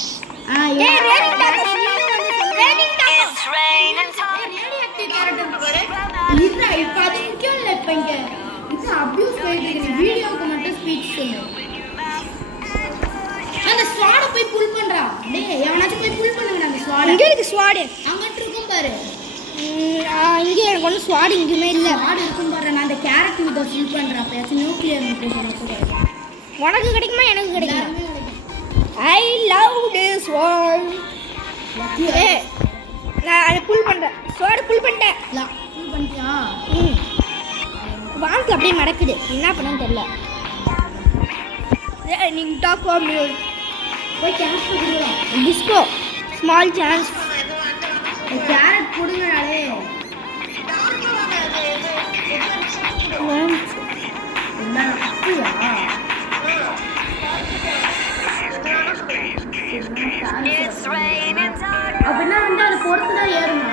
ரேடிங் டாக்கஸ் ரேடிங் டாக்கஸ் ரேடியாக்டிவ் கேரக்டர் இல்ல. இப்போ அது முக்கியம் இல்லை. இப்போ இங்கே இது அப்யூஸ் போயிட்டு இருக்கு. வீடியோவுக்கு மட்டும் ஸ்பீச் சொல்லு. அந்த ஸ்வாடை போய் புல் பண்றா. டேய் எவனாச்சும் போய் புல் பண்ணுங்க. அந்த ஸ்வாடை இங்கே இருக்கு. ஸ்வாடு அங்கிட்டு இருக்கும் பாரு. இங்கே எனக்கு ஒன்றும் ஸ்வாடு இங்கேயுமே இல்லை. ஸ்வாடு இருக்கும் பாரு. நான் அந்த கேரட் இதை ஃபுல் பண்றேன். அப்பயாச்சும் நியூக்ளியர் நியூக்ளியர் உனக்கு கிடைக்குமா எனக்கு கிடைக்குமா? எல்லாருமே கிடைக்கும். I love this one. நான் அதை புல் பண்ணுறேன். ஸ்வாடு புல் பண்ணிட்டேன். ஃபுல் பண்ணிட்டியா? வானத்தில் அப்படியே மடக்குது. என்ன பண்ணன்னு தெரியல. நீங்கள் டாக் போய் கேரட் கொடுக்கலாம். Disco small chance. கேரட் கொடுங்கடாலே. அப்படியா? அப்படின்னா வந்து அது பொறுத்து தான் ஏறுமா?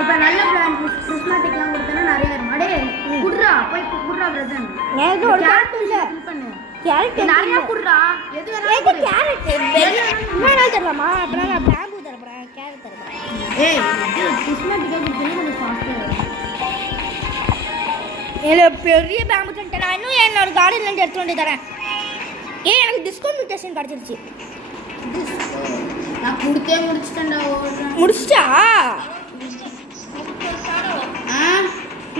இப்போ நல்ல பிராண்ட் கிறிஸ்மேட்டிக்லாம் கொடுத்தனா நிறைய ஏறும். அடே குடுறா போய் குடுறா பிரதன். எனக்கு ஒரு கேரட் இல்லை. ஃபில் பண்ணு. கேரட் நிறைய குடுறா. எது வேணாலும் குடு. கேரட் என்ன தரலாமா? அப்புறம் நான் பேம்பு தரப்போறேன். கேரட் தரப்போறேன். ஏய் இது கிறிஸ்மேட்டிக்கா கொடுத்தனா கொஞ்சம் ஃபாஸ்டா வரும். எனக்கு பெரிய பேம்பு தந்துட்டேன். நான் இன்னும் என்னோட கார்டன்லேருந்து எடுத்து வந்து தரேன். எனக்கு டிஸ்கவுண்ட் மியூட்டேஷன் கிடச்சிருச்சு. நான் கொடுத்தே முடிச்சிட்டேன்டா. முடிச்சிட்டா?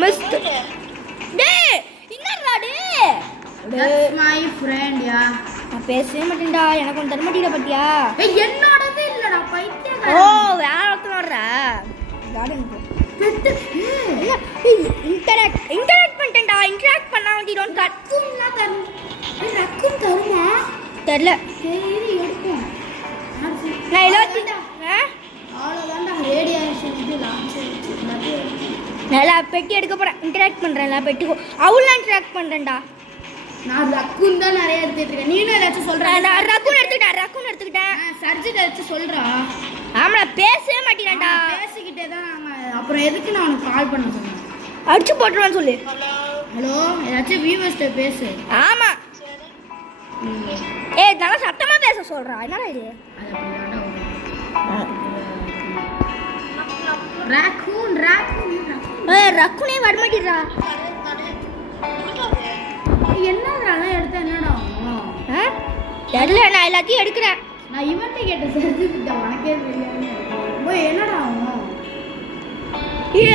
மிஸ்ட் டேய் என்னடா டேய்? தட்ஸ் மை ஃப்ரெண்ட் யா. நான் பேசவே மாட்டேன்டா. எனக்கு ஒன்று தர மாட்டீங்க பத்தியா? ஏய் என்னோடது இல்லடா பைத்தியக்கார. ஓ வேற ஒருத்தன் வர்றா. கார்டன் போ. Bed interact பண்ணிட்டேன்டா. இன்டராக்ட் பண்ணா வந்து டோன்ட் கட். ரக்கும்னா தரும். ரக்கும் தருமா? தெரியல. சரி எடுப்போம். நான் எல்லாத்தையும் அவ்வளோதான்டா ரேடியேஷன் இது லான்ச் ஆயிடுச்சு. நல்லா பெட்டி எடுக்க போகிறேன். இன்டராக்ட் பண்ணுறேன். எல்லா பெட்டிக்கும் அவளும் இன்டராக்ட் பண்ணுறேன்டா. நான் ரக்குன் தான் நிறைய எடுத்துட்டு இருக்கேன். நீனும் ஏதாச்சும் சொல்ற? நான் ரக்குன் எடுத்துக்கிட்டேன். சர்ஜிட் ஏதாச்சும் சொல்றா? ஆமா பேசவே மாட்டேங்கிறான்டா. பேசிக்கிட்டே தான் அப்புறம் எதுக்கு நான் உனக்கு கால் பண்ண சொன்னேன்? அடிச்சு போட்டுருவான்னு சொல்லு. ஹலோ ஏதாச்சும் வியூவர்ஸ்ட்ட பேசு. ஆமா நல்லா சத்தமா பேச சொல்றா. என்னடா இது? ரக்குன் ரக்குனே வர மாட்டேங்கிறா. என்னதுனால எடுத்து எடுத்தா என்னடா ஆகும்? தெரியல, நான் எல்லாத்தையும் எடுக்கிறேன். நான் இவன்ட்ட கேட்டேன் செஞ்சுக்கிட்ட உனக்கே தெரியாது. போய் என்னடா ஆகும்?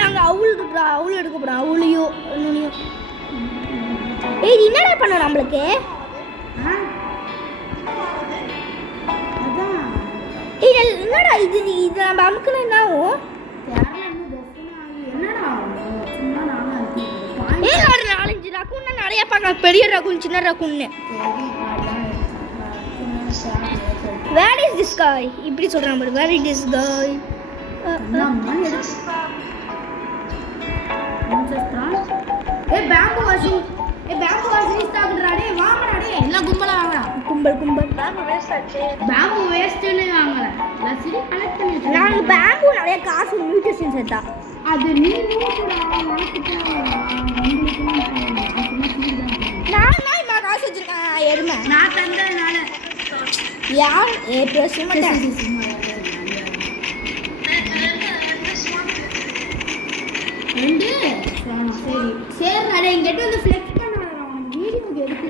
அங்கே அவுள் இருக்குடா, அவுள் எடுக்க போகிறான். அவுளையோ நுனியோ. இது என்னடா பண்ண நம்மளுக்கு? அதான் என்னடா இது நம்ம அமுக்குனா என்ன ஆகும்? என்னடா ஆகும்? சும்மா நானும் ஒரு 4-5 ரகுன்னா நிறைய பார்க்கலாம். பெரிய ரகுன், சின்ன ரகுன்னு. வேர் இஸ் திஸ் காய்? இப்படி சொல்கிறான் பாரு. Where is this guy? Bamboo washing ஸ்டாக்டா டேய் வாங்கடா டேய் எல்லாம் கும்பலா வாங்கடா. கும்பல் பேம்பு வேஸ்ட் ஆச்சு. பேம்பு வேஸ்ட்னு வாங்கல. நான் சரி கலெக்ட் பண்ணி வச்சேன். நாங்க பேம்பு நிறைய காசு மியூட்டேஷன் செட்டா. அது நீ நோக்குடா மாத்திட்டா. நான் காசு வச்சிருக்கேன். எருமை நான் தந்ததுனால யார் பேச மாட்டேன். ரெண்டு சரி சரி அட இங்கிட்ட வந்து ஃப்ளெக்ஸ் பண்ணாதடா. வீடியோ எடுத்து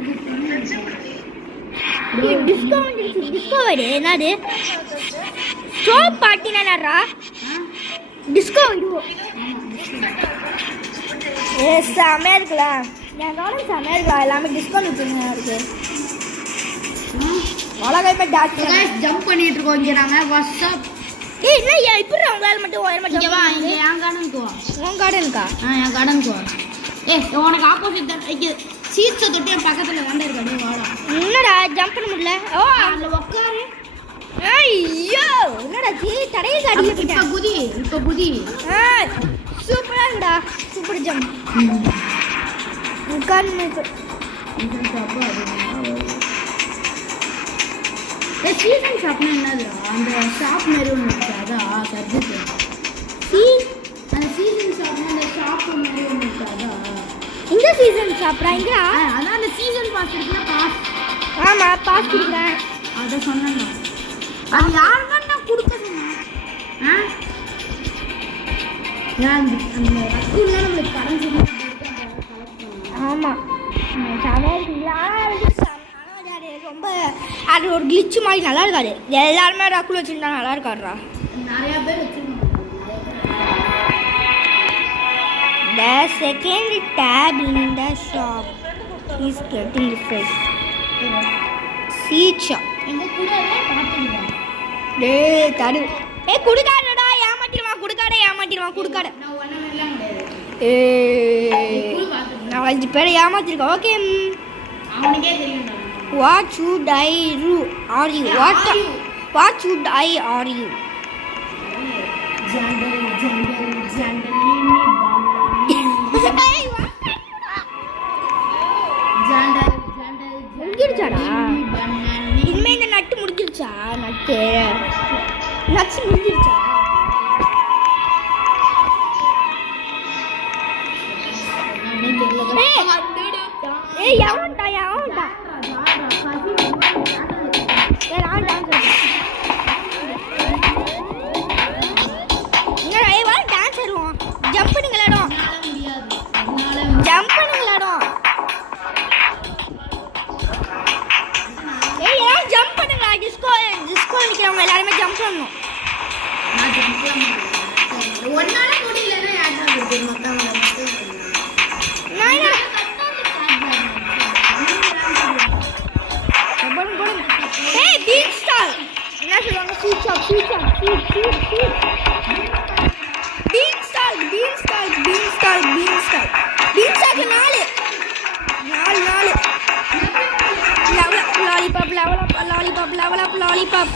டிஸ்கவுண்ட் இருக்கு. டிஸ்கவுண்ட் என்னது? ஸ்டோப் பார்ட்டி என்னடா? டிஸ்கவுண்ட் செம்மையா இருக்குல்ல? என் காலம் செம்மையா இருக்குல்ல? எல்லாமே டிஸ்கவுண்ட் இருக்கு. அழகாக டாக்டர் ஜம்ப் பண்ணிட்டு இருக்கோம். இங்க நாங்க வாட்ஸ்அப் இல்லையா இப்படி உங்களால மட்டும் ஒயர் மட்டும் இங்க வா. இங்க என் கார்டனுக்கு வா. உன் கார்டனுக்கா? என் கார்டனுக்கு வா. உனக்கு ஆப்போசிட் தான் இங்க சீட்ஸை தொட்டு என் பக்கத்துல தாண்டா இருக்கு. அப்படியே வாடா. என்னடா ஜம்ப் பண்ண முடியல? ஓ அதுல உட்காரு. ஐயோ என்னடா தடையை காட்டில இப்ப குதி சூப்பரா இருக்குடா. Super jump. உட்கார்ந்து சீசன் ஷாப்னா என்னதுடா? அந்த ஷாப் மாதிரி ஒன்று இருக்கு. அதான் கருத்து அந்த சீசன் ஷாப்னா அந்த ஷாப் மாதிரி ஒன்று இருக்கு. அதான் இந்த சீசன் ஷாப்ரா? இங்க அதான் அந்த சீசன் பாஸ் இருக்குல்ல. பாஸ் ஆமா பாஸ் கொடுக்குறேன். அதை சொன்னேன். அது யாருன்னா கொடுக்க சொன்னேன். அந்த ரக்குன்னா நம்மளுக்கு படம் சொல்லி ஆமா செமையா இருக்குங்களா? ரொம்ப அது ஒரு கிளிச் மாதிரி நல்லா இருக்காது. எல்லாருமே ரக்குல வச்சுருந்தா நல்லா இருக்காதுடா. நிறைய பேர் வச்சுருக்காங்க. The second tab in the shop is getting refreshed. Seat shop. எங்க கூட பாத்துங்க. டேய் தடு. குடுகாடடா ஏமாத்திடுவான். குடுகாட. நான் ஒண்ணமெல்லாம் கிடையாது. நான் 5 பேரை ஏமாத்திருக்கேன். ஓகே அவனுக்கே தெரியும். What should I do? Are you? What should I are you? முடிஞ்சிருச்சாடா? இனிமே இந்த நட்டு முடிஞ்சிருச்சா? நட்ஸ் முடிஞ்சிருச்சா? எவன்டா டான்ஸ் ஆடுவோம். ஜம்ப் பண்ணி விளையாடும். ஜம்ப் பண்ணுங்களா? டிஸ்கோ நிற்கிறவங்க எல்லாருமே ஜம்ப் பண்ணணும். ஒன்னால முடியலன்னா யாரும் மொத்தம் என்ன சொல்லுவாங்க? பீன்ஸ்டாக் 4 லாலிபாப்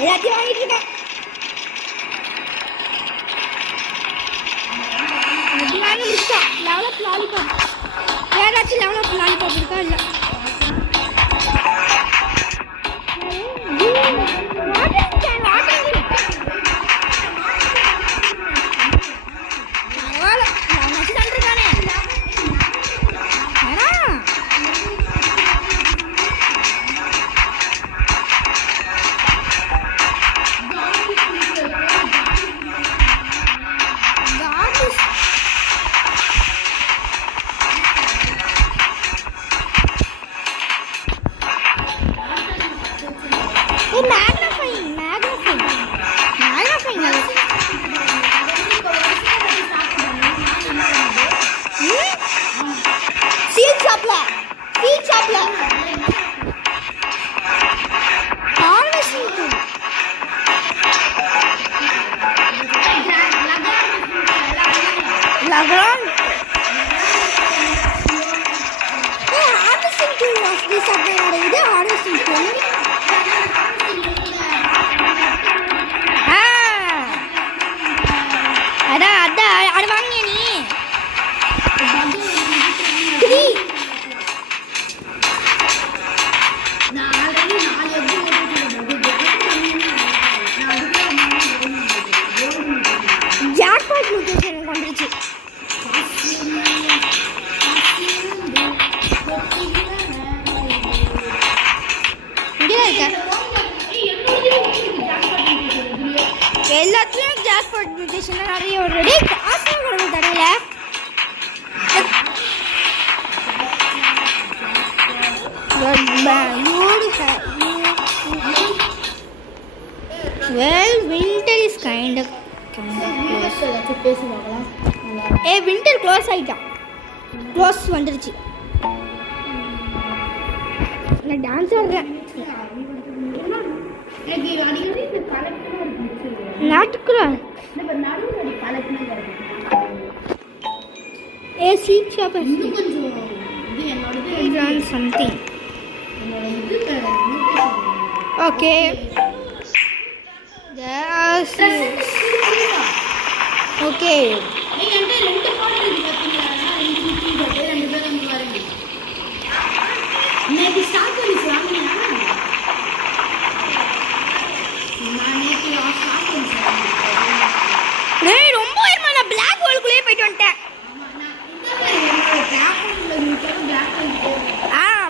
எல்லாத்தையும் வாங்கிட்டு இருக்கேன். லெவலப் லாலிபாப் யாராச்சும் லெவலப் லாலிபாப் இருக்கா? இல்லை இருக்கேன். எல்லாத்துலயும் ஜாக்பாட் மியூட்டேஷன் நிறைய வருது. காசு கொடுக்க தடையில well winter is kind of winter close ஆயிட்டான். க்ளோஸ் வந்துருச்சு. நான் டான்ஸ் ஆடுறேன். நாட்டுக்குறேன் seat shop something okay okay ரொம்ப நான் பிளாக் ஹோல்குள்ளேயே போயிட்டு வந்துட்டேன்.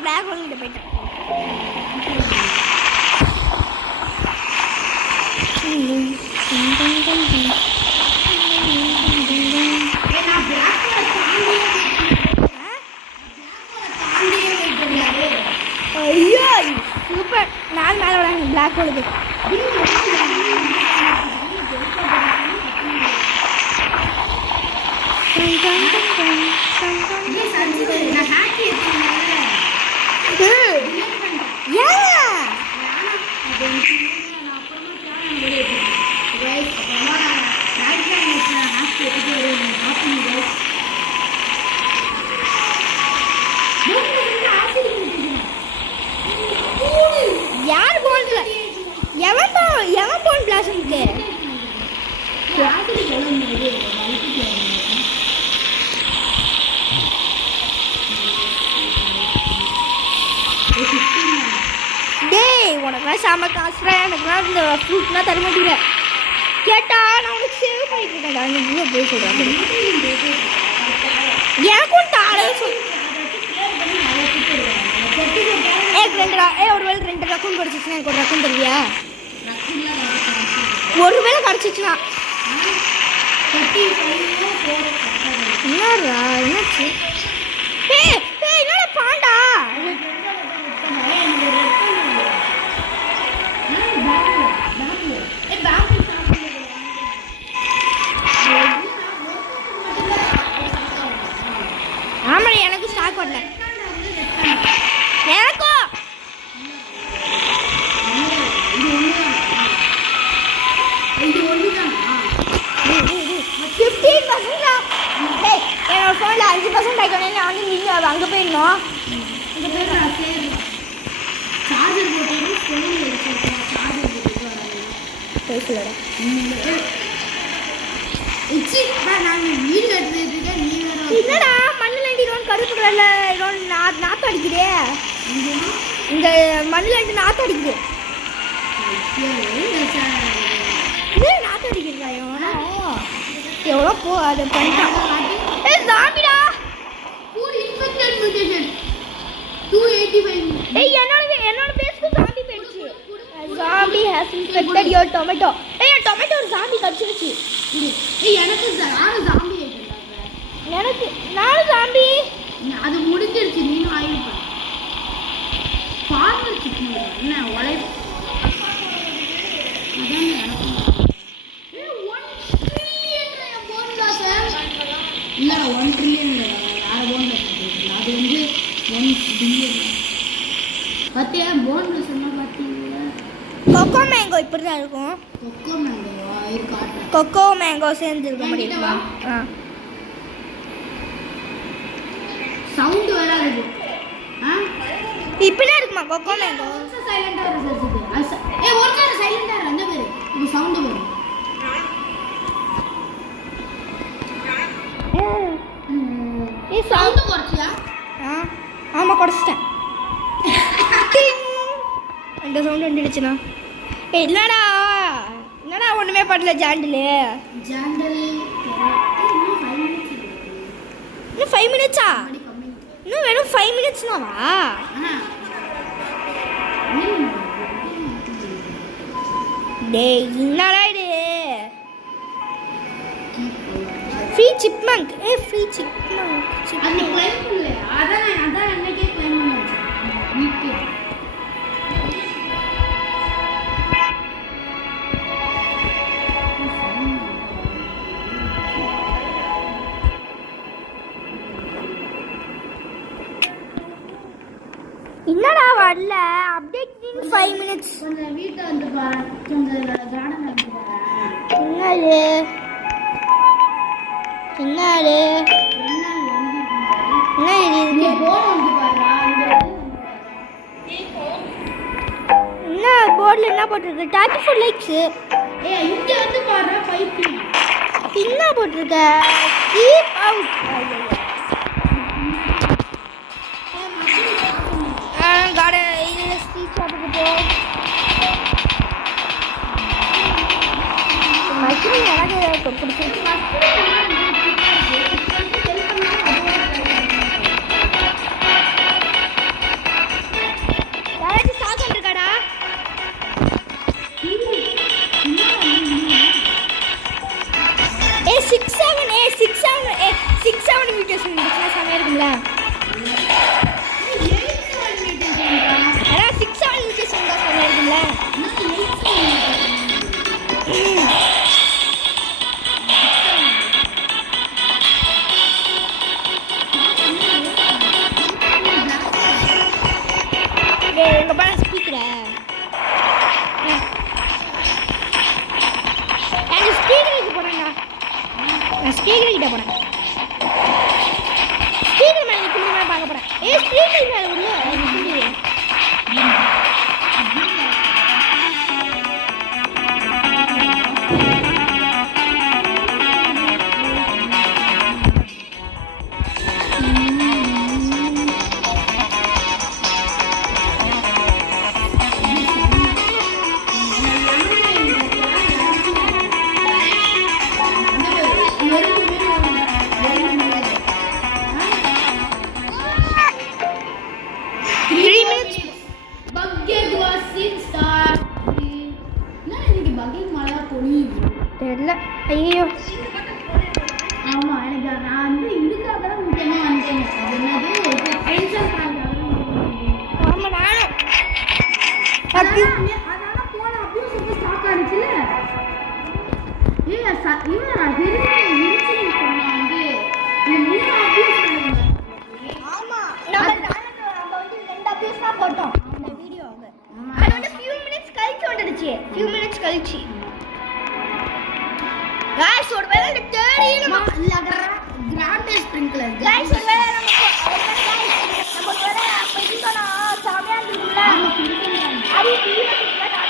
பிளாக் ஹோல் கிட்ட போயிட்டேன். ஐயோ சூப்பர். நான் மேலே விடாங்க பிளாக் ஹோலுக்கு. யார் போன்ல எவன் போன் பிளாஸ்டிக்கு டேய் உனக்குலாம் செம காசுடா. எனக்குலாம் இந்த ஃப்ரூட்லாம் தர மாட்டேங்கிற கேட்டா நான் உனக்கு சேவ் பண்ணிட்டு இருக்கேன்டா. நீங்க போய் சொல்றாங்க எனக்கும் தாழ சொல். ஒருவேளை 2 ரக்கம் கிடச்சிச்சுன்னா எனக்கு ஒரு ரக்கம் தருவியா? ஒருவேளை கிடச்சிச்சுன்னா என்னடா என்னாச்சு? என்னடா பாண்டா ஆமா எனக்கு ஸ்டாக் வரல. எனக்கும் 15% என்னோட ஃபோனில் 5% ஆகிக்கணும். நான் வந்து நீங்கள் அங்கே போயிடணும். என்னடா மண்ணில் இன்னொன்று கருப்பு கலரில் இன்னொன்று நாற்று அடிக்குதே. இந்த மண்ணில் நாற்று அடிக்குது. நாற்று அடிக்கிறதா எவ்வளோ போ அதை பண்ணிட்டான். ஜாம்பிடா என்னோட பேஸ்க்கு ஜாம்பி போயிடுச்சு. Zombie has infected your tomato. N tomato ஒரு ஜாம்பி கடிச்சிருச்சு. எனக்கு நானும் ஜாம்பி அது முடிஞ்சிருச்சு. நீனும் ஆயில் ஃபார்மர் சிக்கன் என்ன உழைப்பு இல்லை 1 trillion வேறு போன்லெஸ் அது வந்து 1 billion. பார்த்தியா போன்லெஸ் என்ன பார்த்தீங்களா? கொக்கோ மேங்கோ இப்படி தான் இருக்கும். கொக்கோ மேங்கோவா? இது காட்டு கொக்கோ மேங்கோ சேர்ந்து இருக்க முடியுமா? சவுண்டு வராது. இப்படிலாம் இருக்குமா கொக்கோ மேங்கோ? சைலண்டாக இருக்கும். ஒரு காரம் சைலண்டாக அந்த பேர் இது சவுண்டு வரும். சவுண்டு குறைச்சியா? ஆமாம் குறைச்சிட்டேன். இந்த சவுண்டு வந்துடுச்சுண்ணா. என்னடா ஒன்றுமே பண்ணல ஜாண்டில். இன்னும் 5 minutes இன்னும் வெறும் 5 minutes தானா? டேய் என்னடா இது ஃப்ரீ சிப்மங்க் ஃப்ரீ சிப்மங்க் அது கிளைம் பண்ணலையா அதான் அன்னைக்கே கிளைம் பண்ணியாச்சு என்னடா வரல அப்டேட் இன் 5 minutes கொஞ்சம் வீட்டை வந்து பாரு கொஞ்சம் கார்டன் வந்து பாரு என்னது என்னது என்ன இது போர்டு வந்து பாருடா என்ன போர்டில் என்ன போட்டிருக்கு 34 லைக்ஸ் ஏய் இங்க வந்து பாருடா பைத்தியம் என்ன போட்டிருக்க கீப் அவுட் காட இல்லை ஸ்ட்ரீட் ஷாப்புக்கு போ மஷ்ரூம் எனக்கு பிடிச்சிருக்கு யாராச்சும் ஸ்டாக் பண்ணிருக்காடா ஏ 6-7 வீடியோஸ் இருந்துச்சுன்னா செமையா இருக்கும்ல அதான் 6-7 வீடியோஸ் இருந்தா செமையா இருக்கும்ல எங்க பாரு ஸ்பீக்கரை ஸ்பீக்கருக்கு போறேன்டா நான் ஸ்பீக்கர் கிட்ட போறேன் ஸ்பீக்கர் மேல நிற்கணுமா பார்க்க போறேன் ஸ்பீக்கர் மேல உள்ள தெரியல ஐயோ ஆமா எனக்கு நான் வந்து இதுக்காக தான் முக்கியமா வந்துட்டேன் அது என்னது டென்ஷன் ஆமா நானும் அதனால போன அபியூஸ் வந்து ஸ்டாக் ஆனிச்சுல இவன் ஹெரின் சொன்னா வந்து இது மூணு அபியூஸ் பண்ணுங்க ஆமா நம்ம வந்து ரெண்டு அபியூஸ் தான் போட்டோம் இந்த வீடியோங்க அது வந்து few minutes கழிச்சு வந்துடுச்சு few minutes கழிச்சு गाइस ஒரு வேளை இந்த தேடி நம்ம கிராண்ட் ஸ்ப்ரிங்க்லர் गाइस ஒரு வேளை நம்ம ஒரு வேளை அப்ப இருக்கனா சாமியா இருக்குல்ல அது வீடியோல காட்டலாம்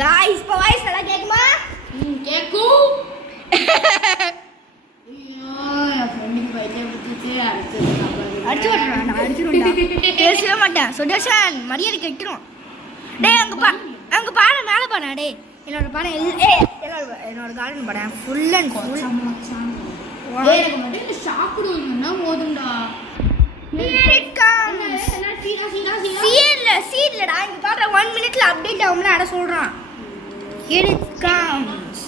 गाइस இப்போ வாய்ஸ் நல்லா கேக்குமா கேக்கும் ஐயோ என் ஃப்ரெண்டுக்கு பைத்தியம் பிடிச்சிச்சு அடிச்சு விடுறேன் நான் அடிச்சிருவேன்டா பேசவே மாட்டேன் சுதர்ஷன் மரியாதை கெட்டுரும் டேய் அங்க பாரு மேல பாரு டேய் என்னோட பாரு என்னோட கார்டன் பாரு ஃபுல் அண்ட் ஃபுல் டேய் எனக்கு மட்டும் இந்த ஷாக் கொடுன்னா போதும்டா சீட்லடா இங்க பாரு 1 மினிட்ல அப்டேட் ஆகும்ல அட சொல்றான் here it comes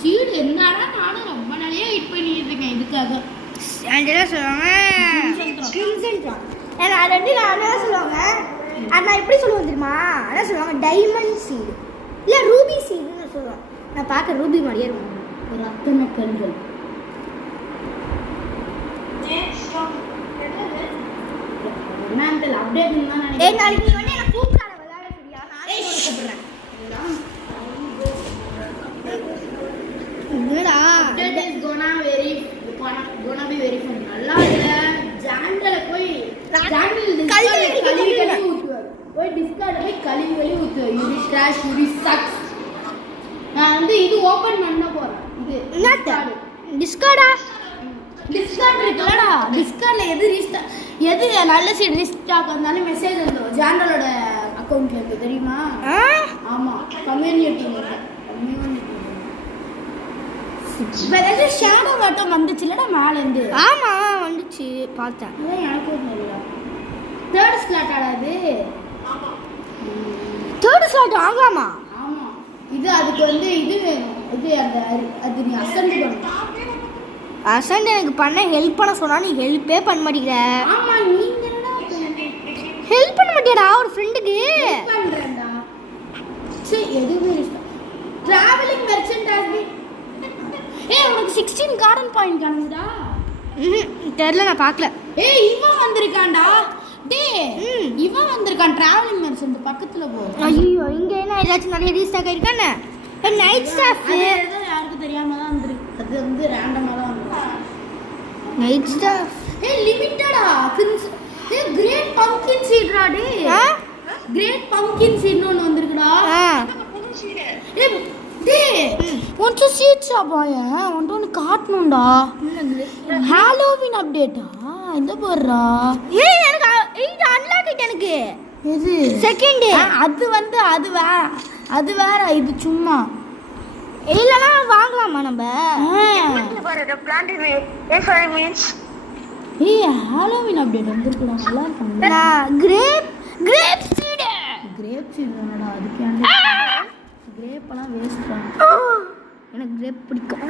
சீட் என்னடா நானும் ரொம்ப நாளையா வெயிட் பண்ணிட்டு இருக்கேன் இதுக்காக என்ன சொல்லுவாங்க கிரிம்சன் ஏன்னா அது வந்து நான் என்ன சொல்லுவாங்க அது நான் எப்படி சொல்லுவேன் தெரியுமா என்ன சொல்லுவாங்க டைமண்ட் சீடு இல்லை ரூபி சீடுன்னு சொல்லுவேன் நான் பார்க்க ரூபி மாதிரியே இருக்கும் ஒரு அத்தனை கண்கள் அப்டேட் ஏய் நாளைக்கு நீ வந்து என்ன கூப்பிடாத விளையாட சரியா நானே கூப்பிடுறேன் என்னடா update is gonna be very fun நல்லா இல்ல ஜாண்டல போய் ஜாண்டல் கழுவி ஊத்துவார் போய் டிஸ்கார்ட்ல போய் கழுவி ஊத்துவார் யூரி கிராஷ் யூரி சக்ஸ் நான் வந்து இது ஓபன் பண்ண போறேன் இது என்னது டிஸ்கார்டா டிஸ்கார்ட் இருக்குல்லடா, டிஸ்கார்ட்ல எது நல்ல சீட் ரீஸ்டாக் வந்தாலும் மெசேஜ் வந்துடும் ஜாண்டலோட அக்கவுண்ட்ல இருந்து, தெரியுமா? ஆமா, கம்யூனிட்டி இப்ப ஷேடோ மட்டும் வந்துச்சுல்லடா மேல இருந்து. ஆமா வந்துச்சு பார்த்தேன். அதான் எனக்கும் தெரியல. தேர்ட் ஸ்லாட் ஆடாது. தேர்ட் ஸ்லாட் ஆகாமா? ஆமா, இது அதுக்கு வந்து இது வேணும். இது அந்த அது நீ அசெண்ட் பண்ணணும். அசண்ட் எனக்கு பண்ண ஹெல்ப் பண்ண சொன்னா நீ ஹெல்ப்பே பண்ண மாட்டேங்கிற. ஆமா, நீங்க என்ன ஹெல்ப் பண்ண மாட்டியாடா ஒரு ஃப்ரெண்டுக்கு? பண்றேன்டா. சரி, எதுவுமே இல்ல. டிராவலிங் மெர்ச்சன்ட் ஆகி உனக்கு 16 கார்டன் பாயிண்ட் காணுதா? தெரியல, நான் பார்க்கல. இவன் வந்திருக்கான்டா. இவன் வந்திருக்கான் டிராவலிங் மெர்ச்சன்ட் பக்கத்துல போ. ஐயோ, இங்க என்ன ஏதாச்சும் நிறைய ரீஸ்டாக் ஆயிருக்கானே? நைட் ஸ்டாஃப் ஏதோ யாருக்கு தெரியாம தான் வந்திருக்கு. அது வந்து ரேண்டமா தான் வந்திருக்கு. நைட் ஸ்டாஃப் லிமிட்டடா. கிரேட் பம்ப்கின் சீட்ரா. கிரேட் பம்ப்கின் சீட்னு ஒன்னு வந்திருக்குடா. ஒன்று சீட்ஸா பாய ஒன்று காட்டணும்டா. ஹாலோவின் அப்டேட்டா இந்த போடுறா. எனக்கு இது அன்லாக் ஆயிட்டு. எனக்கு எது செகண்ட்? அது வந்து அது வேற, இது சும்மா இல்லனா வாங்கலாமா நம்ம? ஹாலோவின் அப்டேட் வந்திருக்குடா. நல்லா இருக்கும்ல. கிரேப் சீட் தானடா. அதுக்கு கிரேப்பெல்லாம் வேஸ்ட் பண்ண. எனக்கு கிரேப் பிடிக்கும்.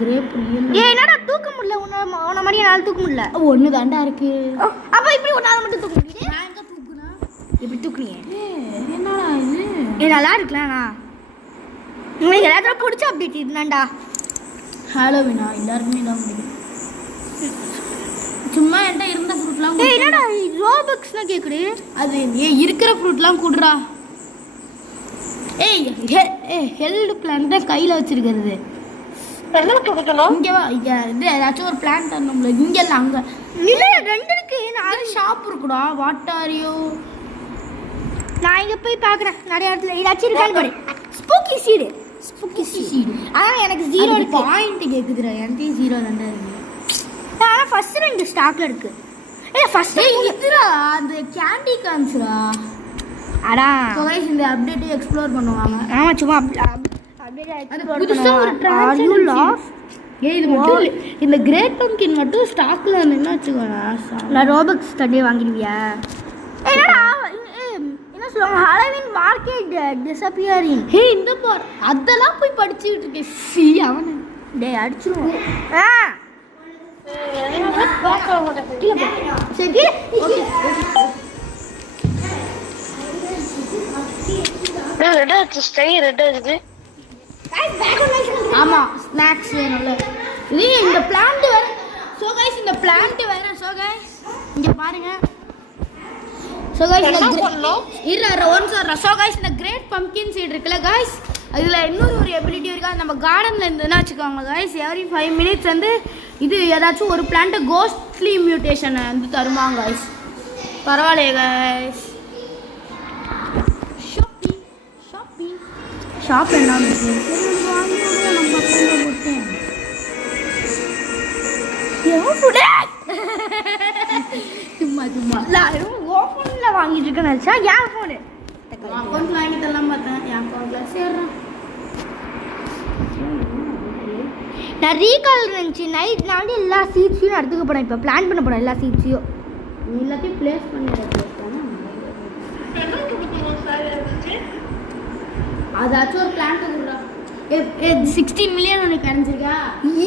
கிரேப் என்னடா தூக்க முடியல? உன்ன மாதிரி என்னால தூக்க முடியல. ஒன்று தாண்டா இருக்கு. அப்ப இப்படி ஒன்னால மட்டும் தூக்க முடியுது? நான் எங்க தூக்குனா? இப்படி தூக்குனியே. என்னடா இது? நல்லா இருக்குல்லண்ணா. உங்களுக்கு எல்லாத்தையும் பிடிச்ச அப்டேட் இருந்தாண்டா. ஹாலோவினா எல்லாருக்குமே தான் முடியும். சும்மா என்கிட்ட இருந்த ஃப்ரூட்லாம் என்னடா ரோபக்ஸ்னா கேக்குது? அது இருக்கிற ஃப்ரூட்லாம் குடுறா. ஹெல்த் பிளான் தான் கையில வச்சிருக்கிறது. இங்க வா, இங்க இது ஏதாச்சும் ஒரு பிளான் தரணும்ல. இங்க இல்ல, அங்க இல்ல. ரெண்டு இருக்கு. அது ஷாப் இருக்குடா. What are you? நான் இங்க போய் பாக்குறேன் நிறைய இடத்துல ஏதாச்சும் இருக்கான்னு பாரு. Spooky seed. ஆனா எனக்கு 0 பாயிண்ட் கேக்குதுடா. எனக்கு 0 ரெண்டா இருக்கு. ஆனா ஃபர்ஸ்ட் 2 ஸ்டாக்ல இருக்கு. ஃபர்ஸ்ட் இதுடா அந்த கேண்டி கான்ஸ்ரா. அடா கைஸ், இந்த அப்டேட் எக்ஸ்ப்ளோர் பண்ணுவாங்க. ஆமா, சும்மா அப்டேட் அது புதுசா ஒரு டிரான்சாக்ஷன். இது மட்டும் இந்த கிரேட் பம்ப்கின் மட்டும் ஸ்டாக்ல வந்து வச்சுக்கோடா. நான் ரோபக்ஸ் கட்டே வாங்கிடுவியா? என்னடா என்ன சொல்லுவாங்க? Halloween market disappearing. இந்த பார் அதெல்லாம் போய் படிச்சிட்டு இருக்கேன். அவன டேய் அடிச்சிருவோம். சரி, ஆமா, ஸ்நாக்ஸ் வேணும்ல. இது இந்த பிளான்ட் வேற. சோ கைஸ், இந்த பிளான்ட் வேற. சோ கைஸ், இங்க பாருங்க. சோ கைஸ், இந்த கிரேட் பம்ப்கின் சீட் இருக்குல்ல கைஸ், அதுல இன்னொரு எபிலிட்டி இருக்கா. நம்ம கார்டன்ல இருந்துன்னா வச்சுக்கோங்க கைஸ், எவ்ரி 5 minutes வந்து இது ஏதாச்சும் ஒரு பிளான்ட் கோஸ்ட்லி மியூட்டேஷன் வந்து தருவாங்க கைஸ். பரவாயில்லையே கைஸ். ஷாப் என்ன சும்மா ஓபன்ல வாங்கிட்டு இருக்கேன்னு நினைச்சா என் போனு அக்கௌண்ட் வாங்கி தரலாம் பார்த்தேன். என் அக்கௌண்ட்ல சேர்றேன். நான் ரீகால் இருந்துச்சு நைட். நான் வந்து எல்லா சீட்ஸையும் எடுத்துக்க போறேன். இப்போ பிளான் பண்ண போறேன் எல்லா சீட்ஸையும். நீ எல்லாத்தையும் பிளேஸ் பண்ணிடுறேன். அதாச்சும் ஒரு பிளான்ட் கொடுறா. 16 மில்லியன் உனக்கு கிடைச்சிருக்கா?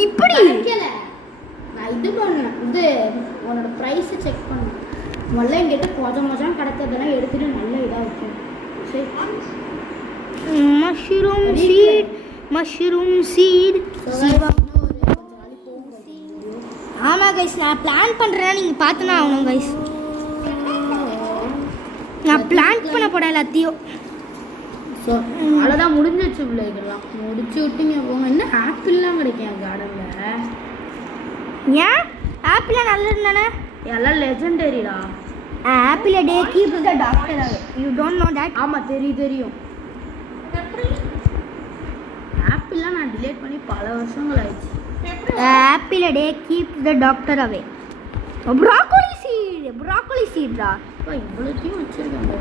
இப்படி கிடைக்கல. நான் இது பண்ணேன். இது உன்னோட ப்ரைஸை செக் பண்ணேன். முதல்ல எங்கிட்ட கொஞ்சம் கிடைக்கிறதெல்லாம் எடுத்துட்டு நல்ல இதாக வைக்கணும். சரி, மஷ்ரூம் சீட். ஆமாம் கைஸ், நான் பிளான் பண்ணுறேன்னா நீங்கள் பார்த்துனா ஆகணும் கைஸ். நான் பிளான் பண்ண போகிறேன் எல்லாத்தையும். ஸோ அவ்வளோதான், முடிஞ்சிச்சு. இல்லை இதெல்லாம் முடிச்சு விட்டுங்க போங்க. இன்னும் ஆப்பிள்லாம் கிடைக்கும் கார்டனில். ஏன் ஆப்பிள் நல்லது தானே? எல்லாம் லெஜெண்டரிடா. Apple day keep the doctor. You don't know that? ஆமாம், தெரியும். ஆப்பிள்லாம் நான் டிலேட் பண்ணி பல வருஷங்கள் ஆயிடுச்சு. apple a day keeps the doctor away. Broccoli seed டா. இவ்வளோத்தையும் வச்சிருக்காங்க.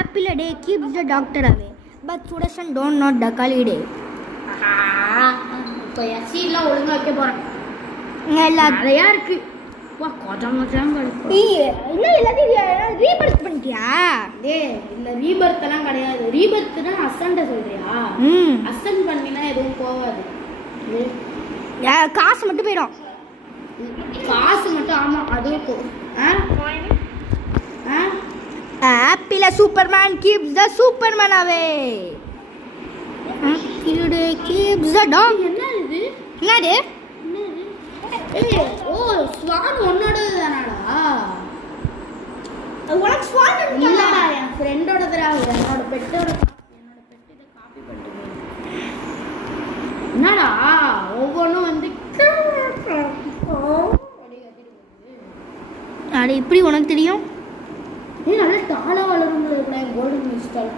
Apple a day keeps the doctor away. But Sudarshan don't know Dakali day. இப்போ சீட்லாம் ஒழுங்கா வைக்க போறேன். நிறையா இருக்கு. வா கொஞ்சம் இன்னும் எல்லாத்தையும் ரீபர்த் பண்ணிட்டியா? இல்ல ரீபர்த் எல்லாம் கிடையாது. ரீபர்த்னா அசன்ட சொல்றியா? அசன் பண்ணினா எதுவும் போகாது. காசு மட்டும் போயிடும். காசு மட்டும் ஆமா அதுவும் போகும். Apple Superman keeps the Superman away. Apple keeps the dog. என்னது? ஓ ஸ்வான் உன்னோடது தானடா? உனக்கு ஸ்வான் இல்லடா என் ஃப்ரெண்டோடதுடா. என்னோட பெட்டோட இதை காப்பி பண்ணிட்டு என்னடா ஒவ்வொன்றும் வந்து அது இப்படி உனக்கு தெரியும்? நல்லா டாலா வளரும்ல கூட கோல்டன் மிஸ்டால்.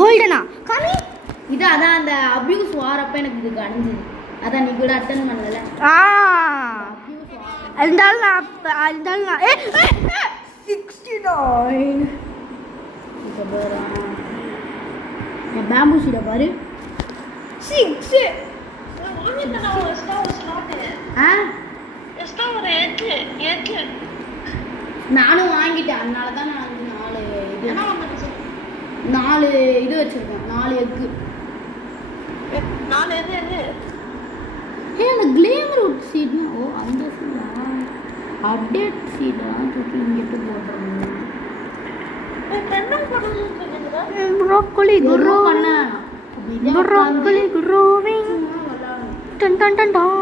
கோல்டனா காமி? இது அதான் அந்த அபியூஸ் வாரப்ப எனக்கு இது அடைஞ்சது. அதான் நீ கூட அட்டன் பண்ணல. இருந்தாலும் நான் 69 இப்போ பாரு என் பேம்பு சீடை பாரு 6 நானும் வாங்கிட்டேன். அதனால தான் நான் 4 இது வச்சிருக்கேன். 4 எக்கு. அந்த கிளேமர் உட் சீட்னா ஓ அந்த சீடா அப்டேட் சீடா தூக்கி இங்கிட்டு போடுறோம். broccoli growing டன் டன் டன் டன்.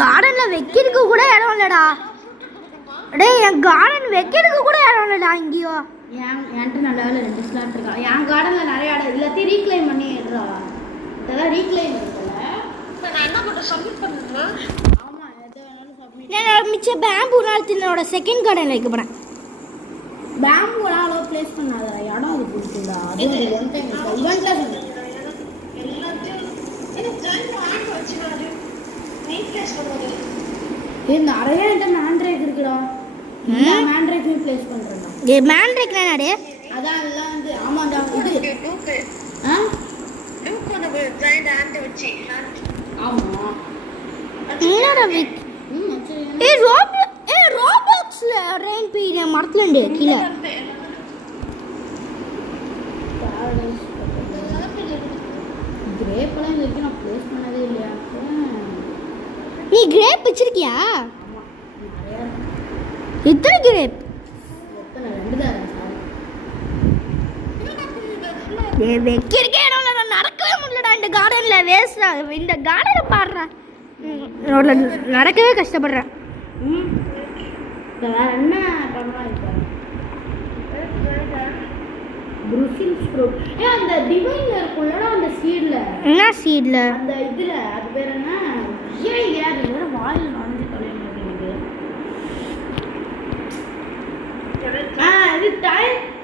கார்டன்ல வைக்கிறதுக்கு கூட இடம் இல்லடா. டேய் என் கார்டன் வைக்கிறதுக்கு கூட இடம் இல்லடா இங்கேயோ. என்கிட்ட நல்ல வேலை 2 ஸ்லாட் இருக்கா. என் கார்டன்ல நிறைய இடம் எல்லாத்தையும் ரீக்ளைம் பண்ணி எடுறா. இதெல்லாம் ரீக்ளைம் இருக்குல்ல. நான் என்ன பண்ண சப்மிட் பண்ணுறேன். ஆமா எதை வேணாலும் சப்மிட். நான் மிச்ச பேம்பு நாளத்தினோட செகண்ட் கார்டன்ல வைக்க போறேன். பேம்புலாம் அவ்வளோ பிளேஸ் பண்ணாத இடம் அது இருக்குடா. அது ஒரு ஒன் டைம் ஈவென்ட்ல சொன்னேன். நிறைய மேண்ட்ரேக் இருக்குடா. மேண்ட்ரேக்கு பிளேஸ் பண்றேன்டா. மேண்ட்ரேக்னா என்னடே? அதான் எல்லாம் வந்து ஆமாடா இது ஆமா என்னடா விக்? ரோபாக்ஸ்ல ரெயின் பீரிய மரத்துலண்டே கீழ. கிரேப்லாம் இது வரைக்கும் நான் பிளேஸ் பண்ணதே இல்லையா? நீ கிரேப் வச்சிருக்கியா? ஆமா நிறைய எத்தனை கிரேப்? எத்தனை 2 தான் சார். வைக்கிறக்கே இடம் இல்லை. நான் நடக்கவே முடியலடா இந்த கார்டன்ல. வேஸ்டா இந்த கார்டனை பாடுறா. நடக்கவே கஷ்டப்படுறேன். வேற என்ன பண்ணலாம் இருக்காங்க? ப்ரூசில்ஸ் ஃப்ரூட். அந்த டிவைன்ல இருக்கும்லடா அந்த சீட்ல. என்ன சீட்ல? அந்த இதுல அது பேர் என்ன? அது வேற வாயில நுழைஞ்சு தொலைங்க எனக்கு. இது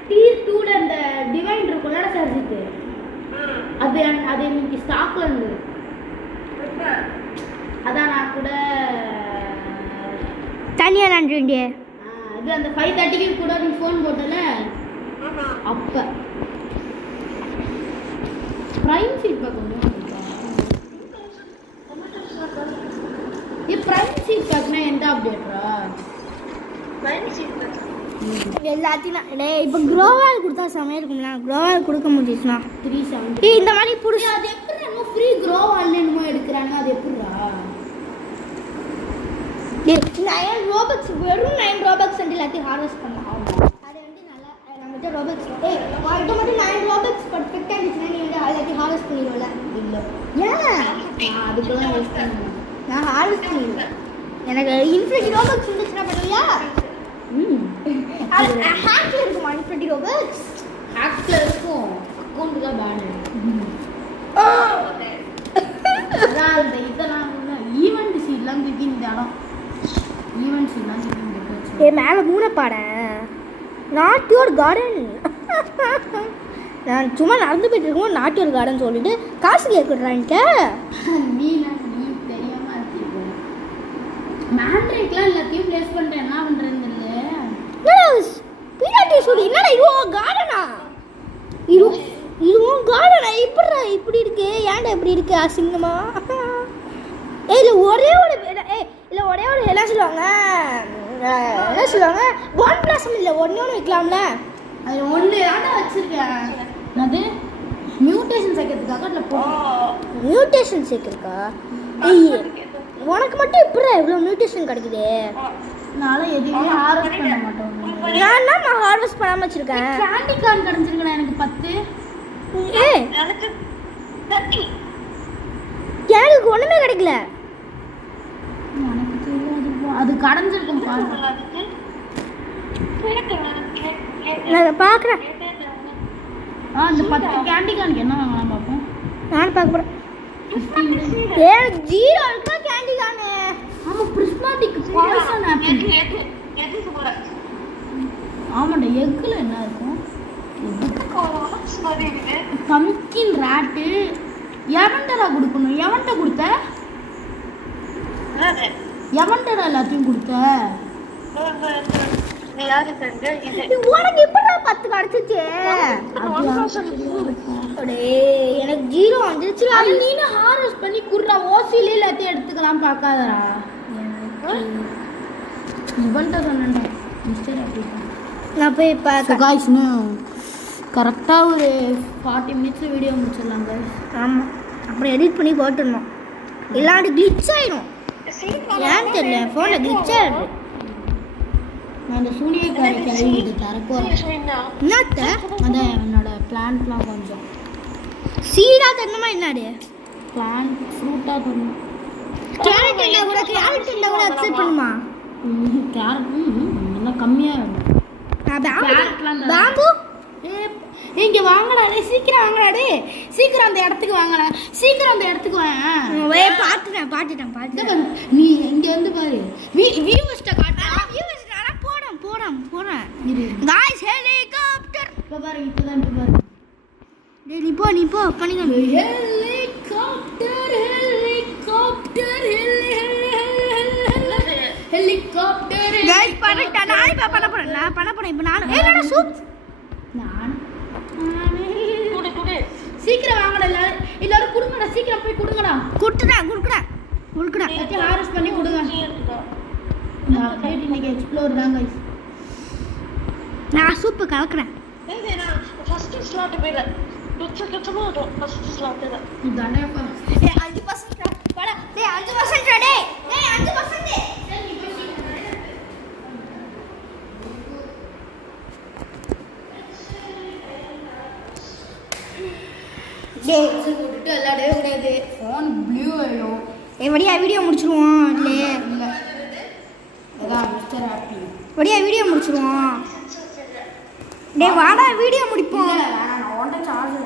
டீர் 2ல அந்த டிவைன் இருக்கும்லடா சர்ஜிக்கு. அது இன்னைக்கு ஸ்டாக்ல இருந்து. அதான் நான் கூட தனியா நன்றிண்டே. இது அந்த 5:30க்கு கூட நீ ஃபோன் போட்டல அப்ப பிரைம் சீட் கொஞ்சம் பிரைம் சீட் பார்க்கனா எந்த அப்டேட்ரா? பிரைம் சீட் எல்லாத்தையும் டேய் இப்போ க்ரோவால் கொடுத்தா செமையா இருக்கும்ல. க்ரோவால் கொடுக்க முடியுச்சுனா 370. இந்த மாதிரி புடிச்சு அது எப்படி நம்ம ஃப்ரீ க்ரோவால் என்னமோ எடுக்கறாங்க. அது எப்படிடா? 9 ரோபக்ஸ் வெறும் 9 ரோபக்ஸ் வந்து எல்லாத்தையும் ஹார்வெஸ்ட் பண்ணலாம். அது வந்து நல்லா நம்மகிட்ட ரோபக்ஸ் வாய்ட்டு மட்டும் 9 ரோபக்ஸ் பர்ஃபெக்டாக இருந்துச்சுன்னா நீ வந்து எல்லாத்தையும் ஹார்வெஸ்ட் பண்ணிடுவல. இல்லை ஏன் அதுக்கெல்லாம் யூஸ் பண்ணுவேன். நான் ஹார்வெஸ்ட் பண்ணிடுவேன். எனக்கு இன்ஃபினிட்டி ரோபக்ஸ் இருந்துச்சுன்னா பண்ணுவியா? ஹேக்ல இருக்குமா இன்ஃபினிட்டி ரோபக்ஸ்? ஹேக்ல இருக்கும். அக்கௌண்ட் தான் பேன். அதான் இந்த இதெல்லாம் ஈவெண்ட் சீட்லாம் தூக்கி இந்த இடம் ஈவெண்ட் சீட்லாம் தூக்கி இந்த மேலே மூணை பாட நாட் யுவர் கார்டன். நான் சும்மா நடந்து போயிட்டு இருக்கோம் நாட் யுவர் கார்டன் சொல்லிட்டு காசு கேட்குறான்ட்ட. நீ தெரியாம இருக்கீங்க. மேண்ட்ரேக்லாம் எல்லாத்தையும் பிளேஸ் பண்ணிட்டேன். என்ன பண்ணுறேன்னு தெரியல. பீடாட்டி சொல்லி என்னடா இது கார்டனா? இதுவும் கார்டனா? இப்படி இருக்கு. ஏன்டா இப்படி இருக்கு அசிங்கமா? இல்லை ஒரே ஒரு என்ன சொல்லுவாங்க ஒன் பிளஸ் இல்லை ஒன்று வைக்கலாம்ல. அது ஒன்று தானே வச்சிருக்கேன். அது மியூட்டேஷன் சேர்க்கறதுக்காக அதில் மியூட்டேஷன் சேர்க்கறக்கா? உனக்கு மட்டும் எப்படி இவ்வளோ மியூட்டேஷன் கிடைக்குது? நானும் எதுவுமே ஹார்வெஸ்ட் பண்ண மாட்டோம். நான் ஹார்வெஸ்ட் பண்ணாம வச்சிருக்கேன். கேண்டி கார்ன் கிடைச்சிருக்கேன் எனக்கு 10. எனக்கு 30. எனக்கு ஒண்ணுமே கிடைக்கல. எனக்கு தெரியாது. அது கடைஞ்சிருக்கும் பாருங்க. நான் பார்க்குறேன். அந்த 10 கேண்டி கார்னுக்கு என்ன வாங்கலாம் பார்ப்போம். நான் பார்க்க போகிறேன். 0 இருக்கா கேண்டி கார்னு? ஆமாம் பிரிஸ்மாட்டிக் பாய்சன் ஆப்பிள். ஆமாண்டா எக்கில் என்ன இருக்கும்? Pumpkin rot. எவன்டா கொடுக்கணும்? எவன்கிட்ட கொடுத்த? எவன்டா எல்லாத்தையும் கொடுத்த? உனக்கு எப்படா 10 கிடைச்சிச்சு? எனக்கு 0 வந்துருச்சு. அது நீனும் ஹார்வெஸ்ட் பண்ணி குடுறா. ஓசிலே எல்லாத்தையும் எடுத்துக்கலாம் பார்க்காதடா. இவன்ட்ட சொன்னேன்டா மிஸ்டர் ஆப்பிள். நான் போய் பார்க்க. காய்ஸ்னு கரெக்டாக ஒரு 40 மினிட்ஸ் வீடியோ முடிச்சிடலாங்க. ஆமாம், அப்புறம் எடிட் பண்ணி போட்டுடணும். இல்லாட்டி கிளிச் ஆயிடும். ஏன்னு தெரியல, ஃபோனில் கிளிச் ஆயிடுது. நான் அந்த சூனியக்காரி கிளவி இது தரப்போகிறேன். என்னத்த? அதான் என்னோட பிளான்ட்லாம் கொஞ்சம் சீடா தரணுமா? என்னடு பிளான்ட் ஃப்ரூட்டாக தரணும். கேரட் கூட அக்செப்ட் பண்ணுமா? கேரட் நல்லா கம்மியாக வேணும். பாம்பு இங்கே வாங்கலாடே, சீக்கிரம் வாங்கலாடே, சீக்கிரம் அந்த இடத்துக்கு வாங்கலாம், சீக்கிரம் அந்த இடத்துக்கு வாங்க. பாத்துட்டேன். நீ இங்கே வந்து பாரு. வியூவர்ஸ்ட்ட காட்டா. போறேன். Guys helicopter. இப்போ பாரு, இப்போ பாரு. டேய் நீ போ பண்ணிக்கலாம். ஹெலிகாப்டர். गाइस கரெக்ட்டா நான் இப்ப பண்ண போறேன். இப்போ நான் என்னடா சூப் சீக்கிரம் வாங்கடா. எல்லாரும் கொடுங்கடா, சீக்கிரம் போய் கொடுங்கடா. குடுக்குறா எல்லாத்தையும் ஹார்வெஸ்ட் பண்ணி கொடுங்க. நான் அப்டேட் இன்னைக்கு எக்ஸ்ப்ளோர் தான் गाइस. நான் சூப் கலக்குறேன். ஃபர்ஸ்ட் ஸ்லாட் போயில கச்சமா வரும். ஃபர்ஸ்ட் ஸ்லாட் தான் இதானேப்பா. 5% போடா. டேய் 5% டேய் 5%. டேய் போட்டுட்டு விளையாடவே கூடாது. ஃபோன் ப்ளூ ஆயிடும். வடியா வீடியோ முடிச்சிருவோம். இல்லை அதான் மிஸ்டர் ஹாப்பி. வடியா வீடியோ முடிச்சிருவோம். டேய் வாடா வீடியோ முடிப்போம். நான் ஒன்றை சார்ஜ்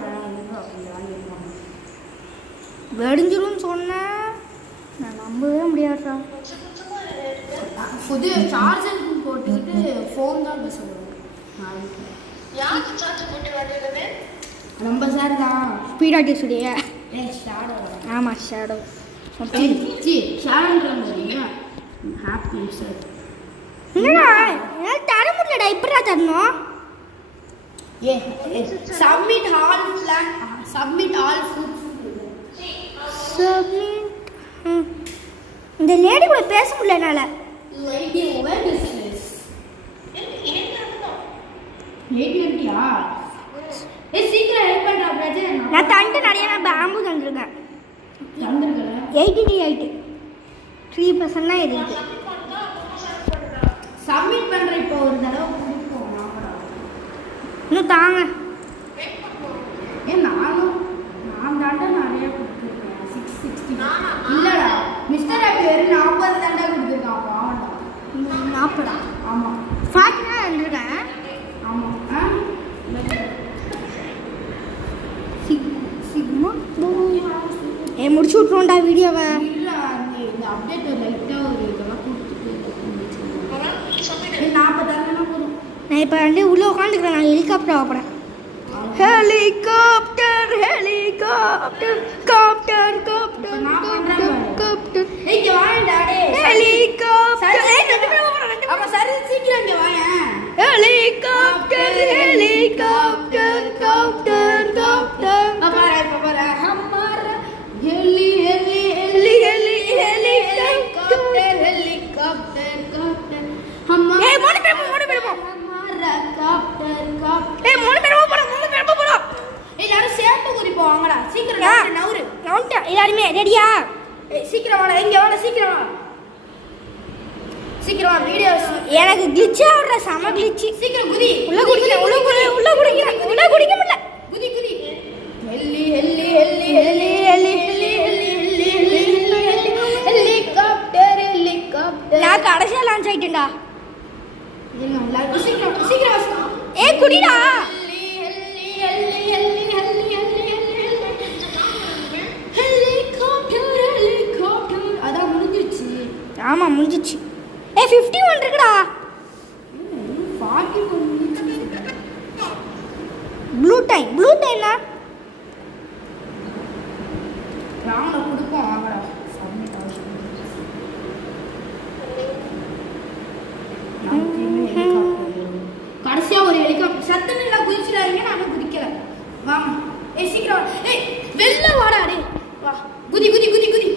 வெடிஞ்சிரும்னு சொன்னேன். நான் நம்பவே முடியாதுடா. புது சார்ஜர் போட்டுக்கிட்டு ஃபோன் தான் பேசுவேன். யாருக்கு சார்ஜ் போட்டு வந்தது? நம்ம சார் தான். ஸ்பீடாட்டி சுடியா? ஷேடோ. ஆமாம் ஷேடோ. ஷேடோன்றீங்க ஹாப்பி சார். என்னடா என்னால் தர முடியலடா. இப்படிடா தரணும். Submit all plan. Submit all food. Submit. இந்த லேடி கூட பேச முடியல என்னால். Lady where is this? Lady வந்துட்டியா? சீக்கிரம் ஹெல்ப் பண்ணுறா பிரஜன். நான் தண்டு நிறைய பேம்பு தந்துருக்கேன். 88 3% தான் இருக்கு. சப்மிட் பண்ணுற இப்போ ஒரு தடவை கொடுப்போம். இன்னும் தாங்க. நான் தாண்டா நிறைய கொடுத்துருக்கேன். 660 இல்லைடா மிஸ்டர் ஹாப்பி வெறும் 40 தாண்டா கொடுத்துருக்கான். பாவண்டா 40. ஆமாம் 40 தான் தந்துருக்கேன். ஆமாம். சிக்மா முடிச்சு விட்ருவோம்டா வீடியோவை. இல்லை இந்த அப்டேட் லைட்டாக ஒரு இதெல்லாம் கொடுத்துட்டு 40 தானே போதும். நான் நான் இப்போ வந்து உள்ளே உட்காந்துக்கிறேன். நான் ஹெலிகாப்டர் ஆகப்போகிறேன். Helicopter helicopter copter copter copter இங்க வாடா டேய். ஹெலிகாப்டர் அப்ப சரி சீக்கிரம் இங்க வாங்க. ஹெலிகாப்டர் ஹெலிகாப்டர் காப்டர் காப்டர் பாரு हमारा heli heli heli heli heli helicopter helicopter copter हमारा ஏய் மூணு பேர் हमारा कॉप्टर कॉप्टर ஏய் மூணு பேர் போறோம். எல்லாரும் சேர்ந்து குறிப்போம் வாங்கடா சீக்கிரம் நவுரு கவுண்டர் எல்லாருமே ரெடியா? சீக்கிரம் வாடா இங்க வாடா சீக்கிரம் வா சீக்கிரம் வா வீடியோ எனக்கு கிளிட்ச் ஆவற சம கிளிட்ச். சீக்கிரம் குதி உள்ள குடிக்க முடியல. குதி குதி ஹெல்லி ஹெல்லி ஹெல்லி ஹெல்லி ஹெல்லி ஹெல்லி ஹெல்லி ஹெலிகாப்டர் ஹெலிகாப்டர் நான் கடைசியா லான்ச் ஆயிட்டேன்டா. சீக்கிரம் சீக்கிரம் ஏய் குடிடா. அதான் முடிஞ்சிருச்சு. ஆமா முடிஞ்சிச்சு. ஏய் 51 இருக்குடா. 41 ப்ளூ டைம்னா ராமனை கொடுப்போம் வாங்கடா. கடைசியா ஒரு ஹெலிகாப்டர் சத்தம் இல்ல குதிச்சிடாதீங்க. நானும் குதிக்கல. வாங்க ஏய் சீக்கிரம் ஏய் வெள்ள வாடா டேய் வா குதி குதி குதி குதி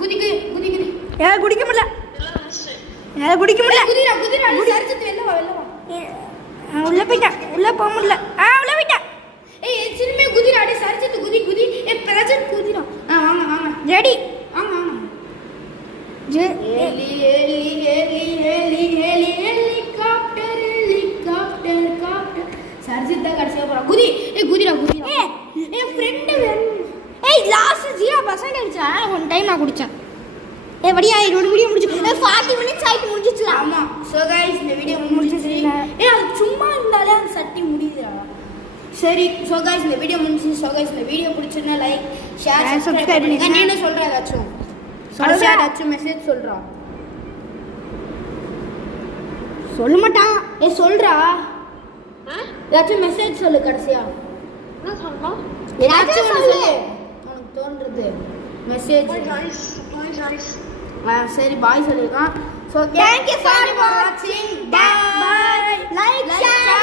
குதி குதி குதி குதி என்னால குடிக்க முடியல. குதிடா குதிடா நீ சரிச்சிட்டு வெள்ள வா உள்ள போயிட்டேன். உள்ள போக முடியல. உள்ள போயிட்டேன். ஏய் சினிமே குதிடா டேய் சரிச்சிட்டு குதி குதி ஏய் பிரஜன் குதிடா. வாங்க வாங்க ரெடி. வாங்க வாங்க heli heli heli heli heli helicopter helicopter copter சரிச்சிட்டு கடைசியா போறா குதி ஏய் குதிடா குதிடா ஏய் ஃப்ரெண்ட் ஏய் லாஸ்ட் 0% இருந்துச்சு. ஒன் டைம் நான் குடிச்சேன். ஏய் வடியா இதோட வீடியோ முடிஞ்சு 40 மினிட்ஸ் ஆயிட்டு முடிஞ்சிச்சுல. ஆமா சோ गाइस இந்த வீடியோ முடிஞ்சிச்சு. ஏய் அது சும்மா இருந்தாலே அந்த சட்டி முடியுதுடா. சரி சோ गाइस இந்த வீடியோ முடிஞ்சிச்சு. சோ गाइस இந்த வீடியோ பிடிச்சிருந்தா லைக் ஷேர் சப்ஸ்கிரைப் பண்ணுங்க. நீனே சொல்ற ஏதாச்சும் சொல்றா ஏதாச்சும் மெசேஜ் சொல்றா. சொல்ல மாட்டான். ஏய் சொல்றா ஏதாச்சும் மெசேஜ் சொல்லு கடைசியா. என்ன சொல்லணும்? ஏதாச்சும் சொல்லு உனக்கு தோன்றது மெசேஜ். Guys. சரி பாய் சொல்லிருக்கான். So Thank you for watching. Bye. Like, share.